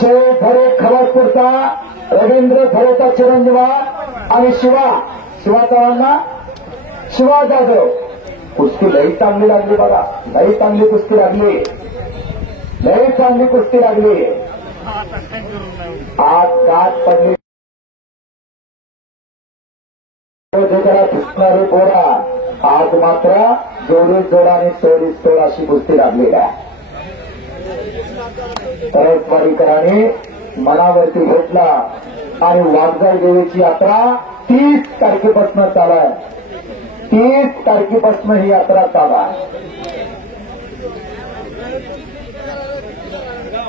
जय फरे खवासपूरचा रवींद्र फरेचा चिरंजीवा आणि शिवा चव्हाणना शिवा जाधव. कुस्ती लई चांगली लागली बघा. लई चांगली कुस्ती लागली. लई चांगली कुस्ती लागली. आज गाठ पडली दिसणारे बोरा. आज मात्र जोडीत जोड आणि तोडीत तोड अशी कुस्ती लागली आहे. तरसवाडीकरांनी मनावरती घेतला आणि वाघजाई देवीची यात्रा 30 तारखेपासून चालू आहे. 30 तारखेपासून ही यात्रा चालू आहे.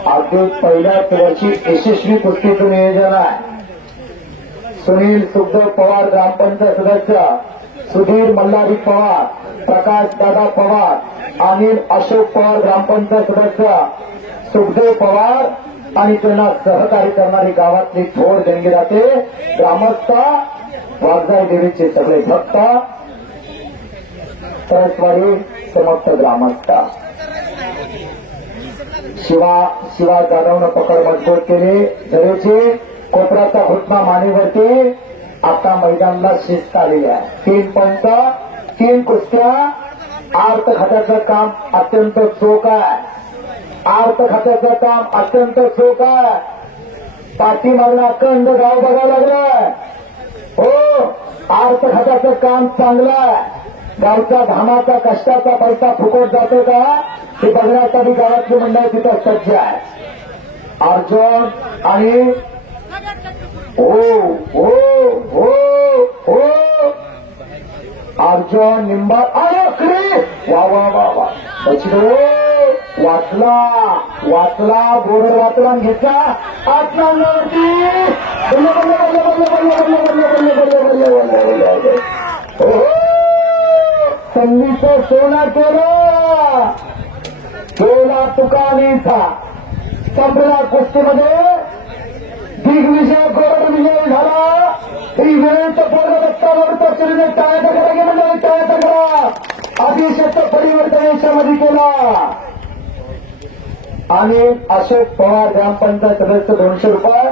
अगदी पहिल्याच वर्षी यशस्वी कुस्तीचं नियोजन आहे. सुनील सुखदेव पवार ग्रामपंचायत सदस्य, सुधीर मल्हारी पवार, प्रकाश दादा पवार, अनिल अशोक पवार ग्रामपंचायत सदस्य, सुखदेव पवार आणि त्यांना सहकार्य करणारी गावातली थोर देणगी जाते. ग्रामस्थ, वाघजाई देवीचे सगळे भक्त, तरसवाडी समस्त ग्रामस्थ. शिवा जाधवनं पकड मजबूत केली धरेची कोपऱ्याचा घुटना मानेवरती. आता मैदानाला शिस्त आलेली आहे. 3 पंच 3 कुस्त्या. आर्त खात्याचं काम अत्यंत चोख आहे. आर्त खात्याचं काम अत्यंत चोख आहे. पाठीमागला अखंड गाव बघायला लागलाय. हो, आर्त खात्याचं काम चांगलं आहे. गावचा घामाचा कष्टाचा पैसा फुकट जातो का हे बघण्यासाठी गावातली मंडळ तिथं सज्ज आहे. अर्जुन आणि हो हो हो हो अर्जुन निंबा अरे वा वा वा वा वाचला बोर्ड वाचला घेतला आत्मावरती बल्ले बल्ले बल्ले बल्ले बल्ले बल्ले बल्ले बल्ले बल्ले बल्ले हो संधीचं सोना केला तुकानीचा. संपला कुस्तीमध्ये दिग्विजय गोरड विजय झाला. ही वेळेचं पोरग दत्तावर तसरीने टाळ्याचा करा गे म्हणजे टाळ्याचा करा. अभिषेकचं परिवर्तन याच्यामध्ये केला. आणि अशोक पवार ग्रामपंचायत सदस्य 200 रुपये.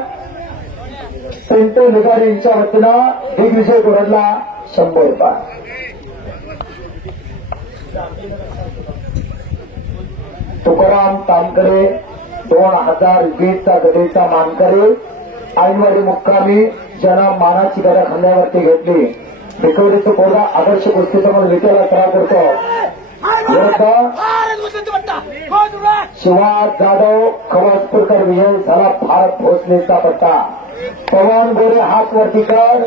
पिंटू निगाडे यांच्या वतीनं दिग्विजय गोरडला 100 रुपये. तुकाराम तामकडे 2020चा गदेचा मानकरी ऐनवाडी मुक्कामी ज्यांना मानाची गदा खांद्यावरती घेतली. भिकवडीचं पोरगा आदर्श कुस्तीचा म्हणून विचाराला त्रास करतो. शिवा जाधव खवासपूरकर विजय झाला. भारत भोसलेचा पट्टा. पवन गोरे हात वरती कर.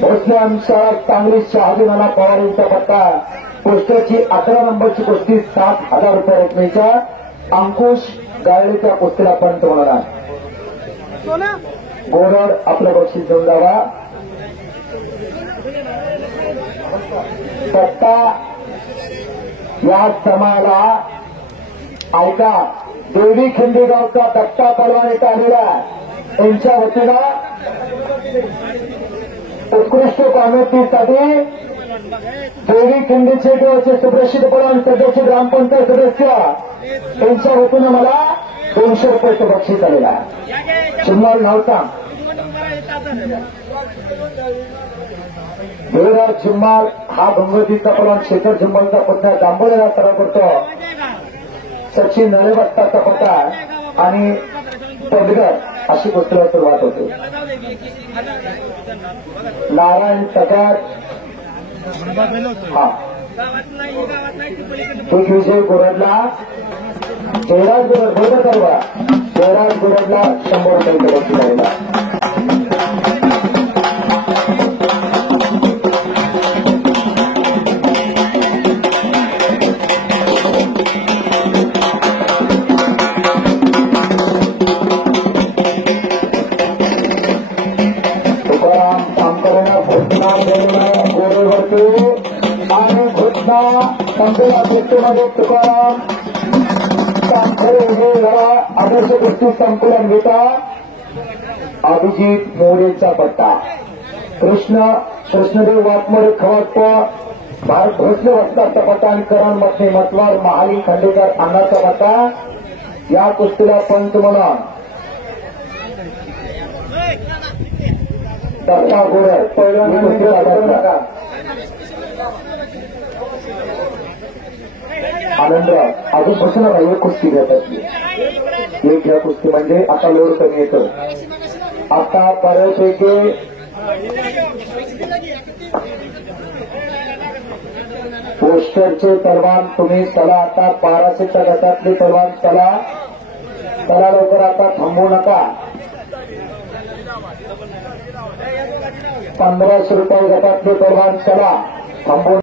भोसले अंशाळा चांगली शहाजी नाना पवार यांचा पट्टा. पोस्टरची 11 नंबरची कुस्ती 7,000 रुपये रकमेच्या. अंकुश गायडीच्या कुस्तीला पंच होणार. गोरड आपलं बक्षीस घेऊन जावा. दत्ता या समाला ऐका देवी खिंडेगावचा दत्ता पलवान इथं आलेला यांच्या वतीनं उत्कृष्ट कामगिरीसाठी देवी खिंडीचे गावचे सुप्रसिद्ध पलवान सदस्य ग्रामपंचायत सदस्य यांच्या वतीनं मला 200 रुपयाचं बक्षीस आलेलं आहे. चिन्मल नव्हता देवराज चिम्माल हा गंगोजीचा पलवान शेखर चिम्मलचा पत्ता जांभोळेला सराव करतो. सचिन नळेबत्ताचा पत्ता आणि पदगर अशी गोष्टीला सुरुवात होते. नारायण सगळ्यात हा दिग्विजय गोरडला जयराज गोरड बोलत करवा. जयराज गोरडला 100 रुपये बक्षीस आलेला. तुकाराम तामकरेनं घोषणा गोरेवरती आणि घोषणा संपेला कुस्तीमध्ये तुकाराम तामकरे हे जरा आदर्श कुस्ती संकुलन घेता. अभिजित मोरेचा पट्टा. कृष्णदेव वाटमोरे खवाटपा भारत भोसले वस्ताचा पट्टा आणि करण मथने मतवार महाली खांडेकर अण्णाचा पट्टा. या कुस्तीला पंच म्हणून दत्ता गोरड पहिल्यांदा आनंदराव अजून बसून राहील कुस्ती घेत असली. एक या कुस्ती म्हणजे आता लोड कमी येतो. आता बऱ्यापैकी पोस्टरचे परवान तुम्ही चला. आता 1200च्या गटातले परवान चला लवकर. आता थांबू नका. 1500 रुपये गटातले परवान चला थांबू.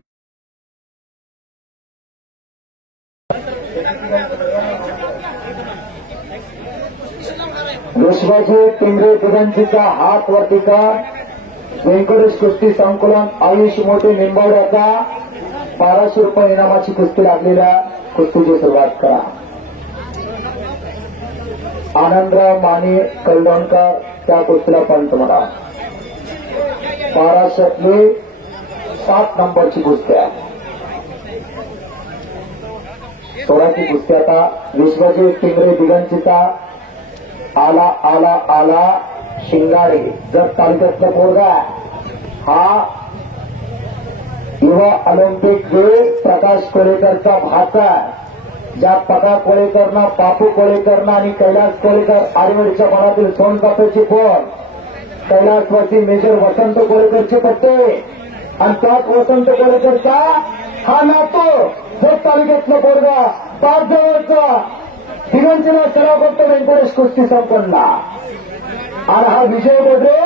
विश्वाजी पिंगळे तिघांचीचा हात वरती का. व्यंकटेश कुस्ती संकुलन आयुष मोठे निंबावड्याचा 1200 रुपये इनामाची कुस्ती लागलेल्या कुस्तीची सुरुवात करा. आनंदराव माने कलडोणकर त्या कुस्तीला पंच म्हणा. 1200तली 7 नंबरची कुस्ती आहे. थोडाची कुस्ती आता विश्वजित टिंगरे दिगंचिता आला आला आला शिंगाडे जर तालुक्यातला पोरगा हा युवा ऑलिम्पिक खेळ प्रकाश कोळेकरचा भाचा ज्या पका कोळेकरनं बापू कोळेकरनं आणि कैलास कोळेकर आडवडीच्या मनातील सोनकापेची पोर कैलासवासी मेजर वसंत कोळेकरचे पट्टे आणि त्याच वसंत कोळेकरचा हा नातो जर तालुक्यातला पोरगा 5 जवळचा दिगंचीला सराव करतो व्यंकटेश कुस्ती संपन्ना आणि हा विजय बोडरे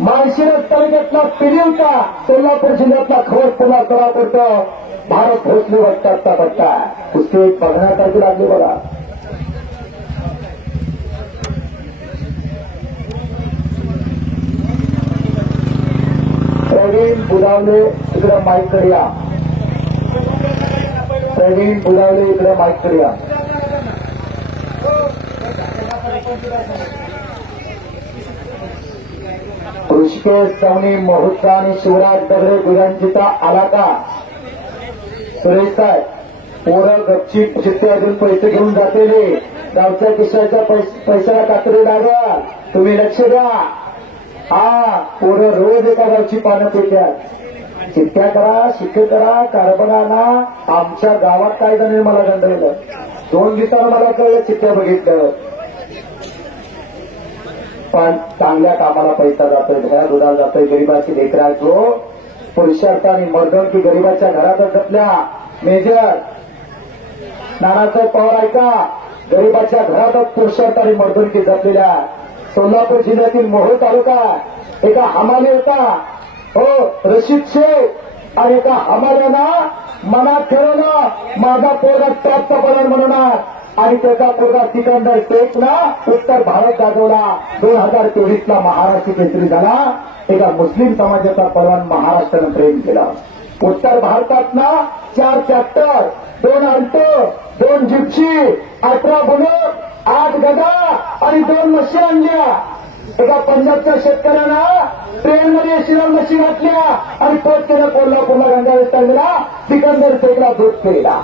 माळशिरस तालुक्यातला पिलिवता सोलापूर जिल्ह्यातला खवसला सराव करतो भारत भोसले वाटताचा पट्टा कुस्ती बघण्यासाठी लागली बघा. प्रवीण बुधावले इकडे माईककडे या. प्रवीण बुधावले इकडे माईककडे या. ऋषिकेश सवनी महोत्सा आणि शिवराज दगडे गुरांजीचा आला का सुरेश साहेब पोरं गच्ची चित्ते अजून पैसे घेऊन जातेले गावच्या किशाच्या पैशाला कात्री लागल तुम्ही लक्ष द्या. हा पोरं रोज एका गावची पानं पित्यात चित्त्या करा शिक्के करा कारभाराना. आमच्या गावात काय जण मला गंडवलं 2 दिवसानं मला कळलं चित्त्या बघितलं पण चांगल्या कामाला पैसा जातोय घरा दुधाला जातोय गरीबाची लेकराचो पुरुषार्थ आणि मर्दनकी गरीबाच्या घरातच जपल्या. मेजर नानासाहेब पवार ऐका गरीबाच्या घरातच पुरुषार्थ आणि मर्दनकी जपलेल्या सोलापूर जिल्ह्यातील मोहोळ तालुका एका हमाली होता हो रशीद शेख आणि एका हमाल्यानं मनात ठरवलं माझा पोरगा प्राप्त पडणार म्हणणार आणि त्याचा पोरगा सिकंदर शेखनं उत्तर भारत गाजवला. 2023ला महाराष्ट्र केसरी झाला. एका मुस्लिम समाजाचा परवान महाराष्ट्रानं प्रेम केला. उत्तर भारतातना 4 ट्रॅक्टर 2 अल्टो 2 जिप्सी 18 बुलेट 8 गदा आणि 2 म्हशी आणल्या. एका पंजाबच्या शेतकऱ्यानं ट्रेनमध्ये श्रीराम म्हशी घातल्या आणि तोच केलं कोल्हापूरला गंगावेस तालमीला सिकंदर शेखला दूध केला.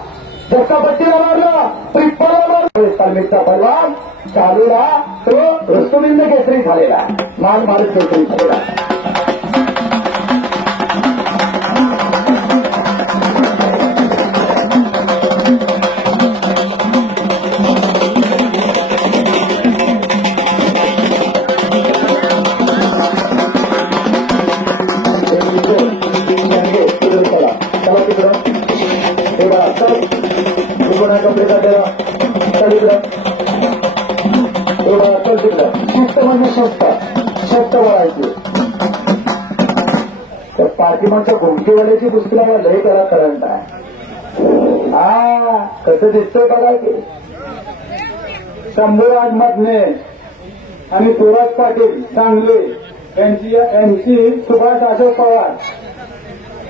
जसा बट्टीला मारलं ट्रिप्पलला तालमीचा पैलवान चालूला तो रस्तुबिंद केसरी झालेला मान भारत केसरी झालेला. शक्त वळायची तर पाठीमागच्या घुमटीवाल्याची कुस्तीला लय करा करंट आहे. हा कसं दिसतंय बघा की शंभूराज मधने आणि सुरज पाटील सांगली यांची सुभाष अशोक पवार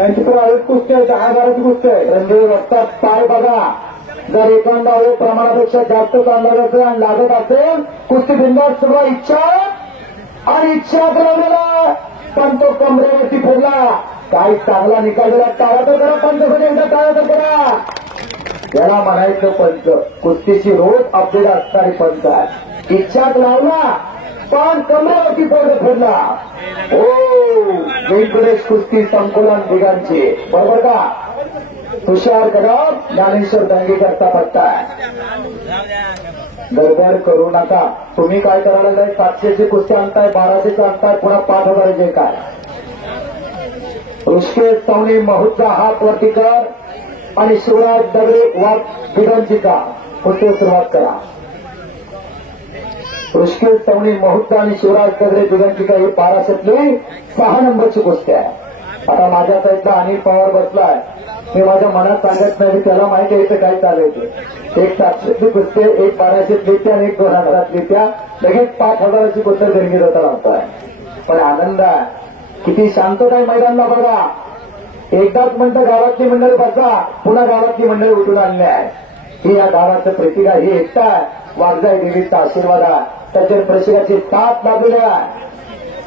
यांची प्रायव्हेट कुस्ती आहे 10,000ची कुस्ती आहे. रणदेव रक्तात पाय बघा जर एखादा प्रमाणापेक्षा जास्त चालणार असेल आणि लागत असेल कुस्ती बिंदास सुरू इच्छा आणि इच्छा बनवलेला पण तो कमरेवरती फिरला काही चांगला निकाल दिला. टाळा तर करा पंच एकदा टाळा तर करा. याला म्हणायचं पंच कुस्तीची रोज अपडेट असणारी पंच आहे. इच्छाच लावला पण कमरेवरती पोरं फिरला. हो व्यंकटेश कुस्ती संकुलन दिगांची बरोबर का. तुषार कदम ज्ञानेश्वर दंगेकरचा पट्टा आहे. गडबड करू नका. तुम्ही काय करायला लागलाय 700ची कुस्ती आणताय 1200ची आणताय पुन्हा 5,000चे काय. ऋषिकेश सवनी महुचा हात वरती कर आणि शिवराज दगडे वाघ दिगंजीचा कुस्ती सुरुवात करा. ऋषिकेश सवनी महुचा आणि शिवराज दगडे दिगंजीचा ही 1200तली 6 नंबरची कुस्ती आहे. आता माझ्या साईडला अनिल पवार बसलाय. मी माझ्या मनात सांगत नाही त्याला माहिती आहे इथं काय चालायचं. एक 700ची कुस्ती एक 1200तली त्या आणि एक 2000तली त्या लगेच 5,000ची कुस्ती गणगीत होता लागतोय. पण आनंद आहे किती शांतता आहे मैदानला बघा. एकदाच म्हणतं गावातली मंडळी बसा पुन्हा गावातली मंडळी उठून आणली आहे. ही या गावाचं प्रतिका ही एकता आहे. वाघजाई देवीचा आशीर्वाद आहे. त्याच्या प्रशिकाची साथ लाभलेली आहे.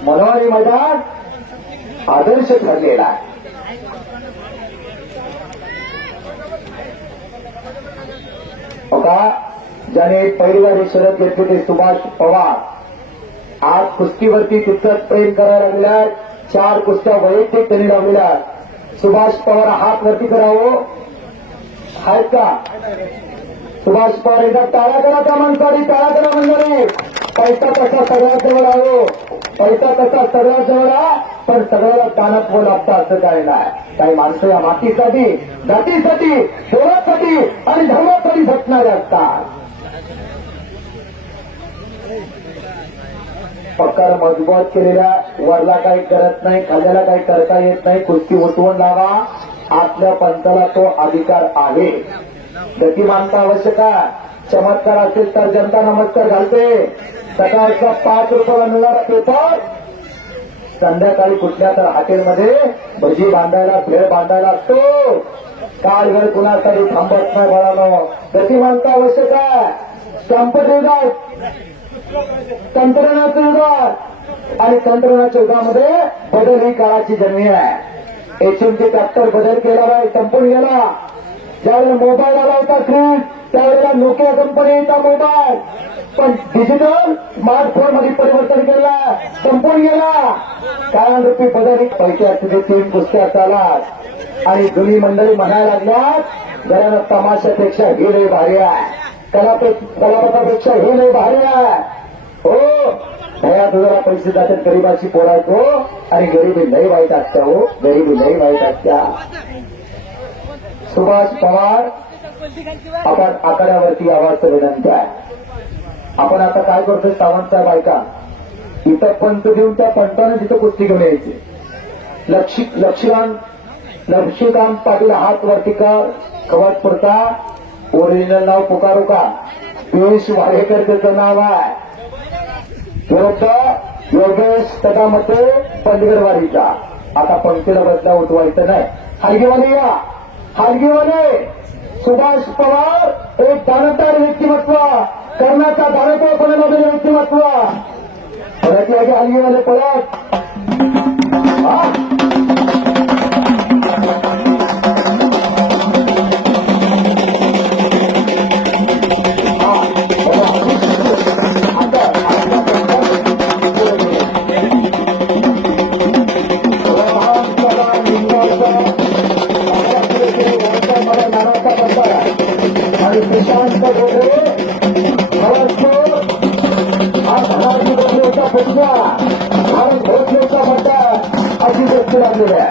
मनोहरी मैदान आदर्श ठरलेला आहे. बघा, ज्याने पहिली गाडी शरद घेतली ते सुभाष पवार. आज कुस्तीवरती तितकंच प्रेम करायला लागलेला. 4 कुस्त्या वैयक्तिक त्यांनी लावलेल्या. सुभाष पवार हात वरती करावं. आहेत का सुभाष पवार? एकदा टाळा करा त्या माणसाने, टाळा करा मंडळी. पैसा तसा सगळ्यात जवळ आहो, पैसा तसा सगळ्यात जवळ आहे, पण सगळ्याला दानत्व लागतं असं काय नाही. काही माणसं या मातीसाठी, जातीसाठी, शोधासाठी आणि धर्मासाठी झटणारे असतात. पक्कर मजबूत केलेल्या वरला काही करत नाही, खाल्याला काही करता येत नाही. कुस्ती उठवून लावा, आपल्या पंथाला तो अधिकार आहे. गतिमानता आवश्यक आहे. चमत्कार असेल तर जनता नमस्कार घालते. सकाळचा 5 रुपयाला मिळणारा पेपर संध्याकाळी कुठल्या तर हॉटेलमध्ये भजी बांधायला, भेळ बांधायला असतो. काळ वेळ कुणासाठी थांबत नाही बाळानो. गतिमानता आवश्यक आहे. संपत युगात, तंत्रज्ञानाचं युग आणि तंत्रज्ञानाच्या युगामध्ये बदल ही काळाची जन्मी आहे. एचएमचे ट्रॅक्टर बदल केला नाही, संपून गेला. ज्यावेळेला मोबाईल आला होता क्रीज, त्यावेळेला नोकिया कंपनीचा मोबाईल, पण डिजिटल स्मार्टफोन मध्ये परिवर्तन केलं, संपून गेला. काळानुरूपी बदल. पैसे असते 3 कुस्त्या चालात आणि जुनी मंडळी म्हणायला लागल्यात घरानं तमाशापेक्षा हे लय भारी आहे, कलापथापेक्षा हे लय भारी आहे. हो भया तुझ्याला पैसे जातात, गरीबाची पोरायचो आणि गरिबी लई वाईट असत्या. हो गरिबी लई वाईट असत्या. सुभाष पवार, आपण आखाड्यावरती आवाज विनंती आहे. आपण आता काय करतोय सावंत साहेब ऐका, इथं पंच देऊन त्या पंचानं तिथं कुस्ती घेऊन यायची. लक्ष्मीकांत पाटील हात वरती कर, कवचपुरता. ओरिजिनल नाव पुकारू का? पियुष वाडेकर त्याचं नाव आहे. विरुद्ध योगेश कदामते पंचगडवाडीचा. आता पंक्तीला बदला उठवायचं नाही. हलगीवाले या, हलगीवाले. सुभाष पवार एक दानदार व्यक्तिमत्व, कर्णाचा दानत्वपणामध्ये व्यक्तिमत्व. परत या हलगीवाले परत. आणि प्रशांत गोरे भारत भोसलेचा पुतळा, भारत भोसलेचा बड्डा अशी गोष्टी लागलेल्या.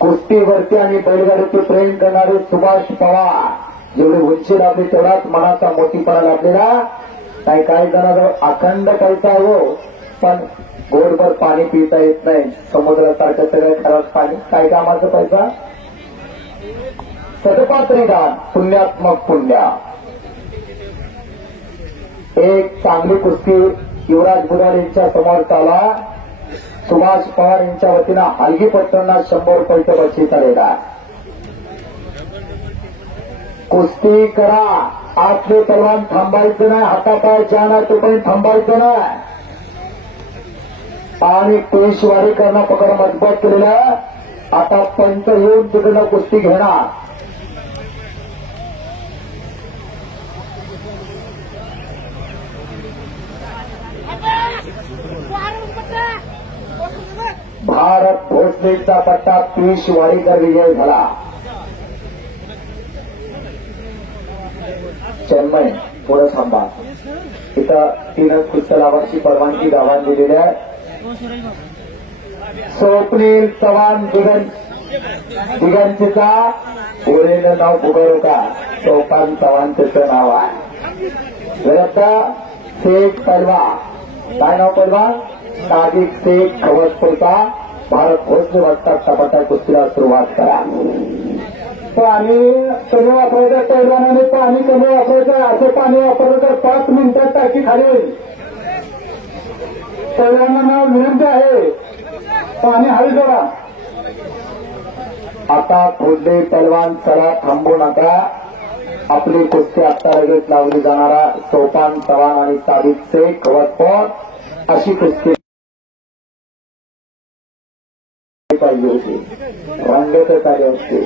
कुस्तीवरती आणि बैलगाडीचे प्रेम करणारे सुभाष पवार. जेवढी उंची लागली तेवढाच मनाचा मोठीपणा लागलेला. काही जणांजवळ अखंड पैसा आहे हो, पण गोडभर पाणी पिता येत नाही. समुद्रासारखं सगळं खराब पाणी. काय कामाचा पैसा? सदपात्री दान, पुण्यात्मक पुण्य. एक चांगली कुस्ती युवराज बुधार यांच्या समोर चाला. सुभाष पवार यांच्या वतीनं हलगीपट्ट्यांना 100 रुपयाचं बक्षीस आलेला. कुस्ती करा. आतले पैलवान थांबायचं नाही, हातापाय जाणार तोपर्यंत थांबायचं नाही. आणि पेशवारी करणं पकड मजबूत केलेला. आता पंच येऊन तिकडनं कुस्ती घेणार. भारत भोसलेचा पट्टा पेशवारीकर विजय झाला. चेन्नई पुढे थांबा. इथं 3 कुस्त्या लावांची परवानगी गावात दिलेली आहे. स्वप्नील चव्हाण दिगंचीचा ओरिजिनल नाव पुकारू का? सोपान चव्हाण त्याचं नाव आहे. विरुद्ध शेख पलवान. काय नाव पलवान? सादिक शेख खवसपुरता. भारत भोसले वाजता टपाटा कुस्तीला सुरुवात करा. पाणी कमी वापरायचं, पैलवानाने पाणी कमी वापरायचं. असं पाणी वापरलं तर 5 मिनिटात टाकी खाली. पैलवानांना विनंती आहे, पाणी हवी जरा. आता पुढले पैलवान चला, थांबू नका. आपली कुस्ती आत्ता लगेच लावली जाणारा सोपान चव्हाण आणि सादिक शेख खवसपूर अशी कुस्ती पाहिजे होती. रंगतच आले असते.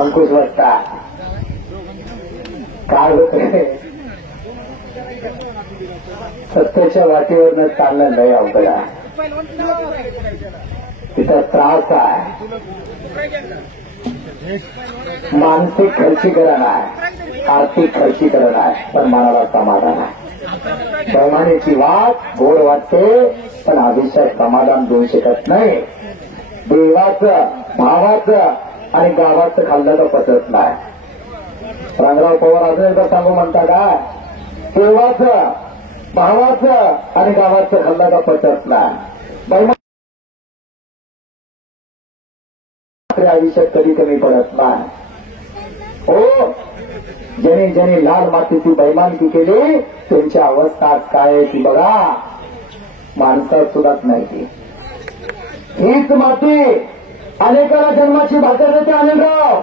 अंकुश वाटता काय होत सत्तेच्या वाटेवरनं चाललं नाही अवघडा. तिचा त्रास आहे. मानसिक खर्चीकरण आहे, आर्थिक खर्चीकरण आहे, पण मनाला समाधान आहे. बैमानीची वाट गोड वाटते, पण आयुष्यात समाधान देऊ शकत नाही. देवाचं, भावाचं आणि गावाचं खाल्लं तर पचत नाही. रंगराव पवार अजून एकदा सांगू म्हणता काय, देवाचं, भावाचं आणि गावाचं खाल्लं तर पचत नाही. आयुष्यात कधी कमी पडत नाही. हो, ज्याने ज्याने लाल मातीची बैमानकी केली त्यांच्या अवस्था काय आहे ती बघा. माणसात सुद्धाच नाही ती. हीच माती अनेकाला जन्माची भाकर देते. अनेकराव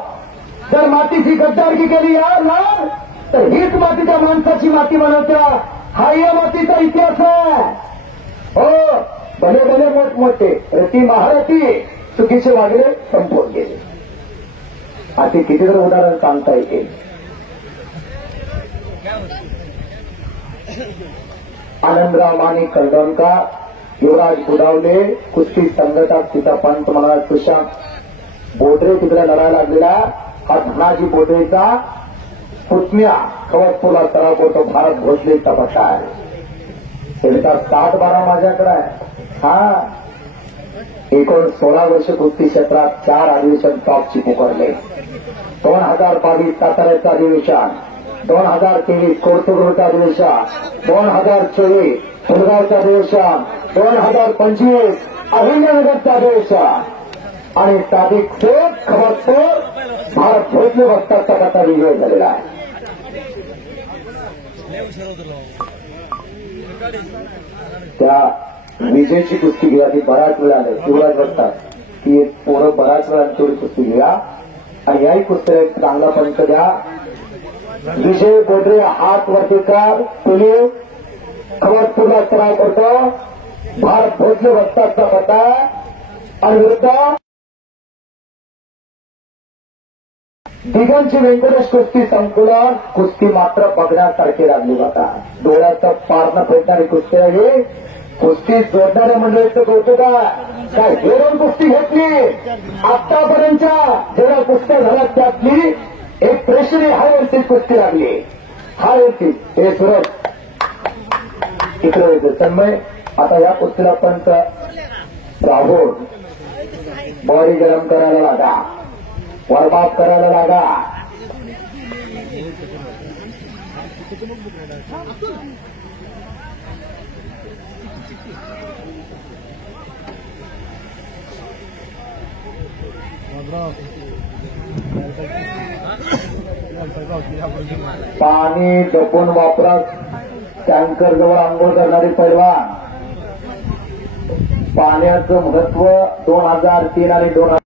जर मातीची गद्दारकी केली यार ना तर हीच माती त्या माणसाची माती बनवत्या. हा या मातीचा इतिहास आहे. हो, भले भले मोठमोठे रती महारथी चुकीचे वागले संपवून गेले. असे कितीतरी उदाहरण सांगता येते. आनंदराव माणिक कलडोणकर, युवराज बुधावले, कुस्ती संघटक तिचा पंत मला सुशांत बोडरे तिकडे लढायला लागलेला. हा धनाजी बोडरेचा पुतण्या खवतपूरला सराव करतो. भारत भोसलेचा पट्टा आहे. त्यांचा 7-12 माझ्याकडे आहे. हा, एकूण 16 वर्ष कुस्ती क्षेत्रात 4 अधिवेशन टॉपची पुकारले. 2022 साताऱ्याचं अधिवेशन, 2023 कोर्तुगुरूचं अधिवेशन, 2024 फुलगावचं अधिवेशन, 2025 अहिल्यानगरचं अधिवेशन आणि सादिक शेख खबरपूर भारत भोसले वक्ताचा कथा विजय झालेला आहे. त्या विजयची कुस्ती घ्या. ती बराच वेळ आले युवराज बघतात की पोरं बराच वेळा तेवढी कुस्ती घ्या आणि याही कुस्तीला एक चांगला पंच द्या. विजय बोडरे हात वरती कर. तुम्ही खबरपूरला सराव करतो. भारत भोसले वक्ताचा पता आणि विरुद्ध दिगंची व्यंकटेश कुस्ती संकुलन. कुस्ती मात्र बघण्यासारखी लागली बघा. डोळ्याचं पारणं फेडणारी कुस्ती आहे. कुस्ती जोडणाऱ्या मंडळीचं कौतुक आहे. काय हेरून कुस्ती घेतली आतापर्यंतच्या जेवढ्या कुस्त्या झाल्या त्यातली एक प्रेक्षणीय हायवरती कुस्ती लागली. हायवरती हे सुरज इकडे येते तन्मय. आता या कुस्तीला पंच राहुल बॉडी गरम करायला लागा, वरबाप करायला लागा. पाणी जपून वापरा. टँकर जवळ आंघोळ करणारी पैलवान. पाण्याचं महत्व 2003 आणि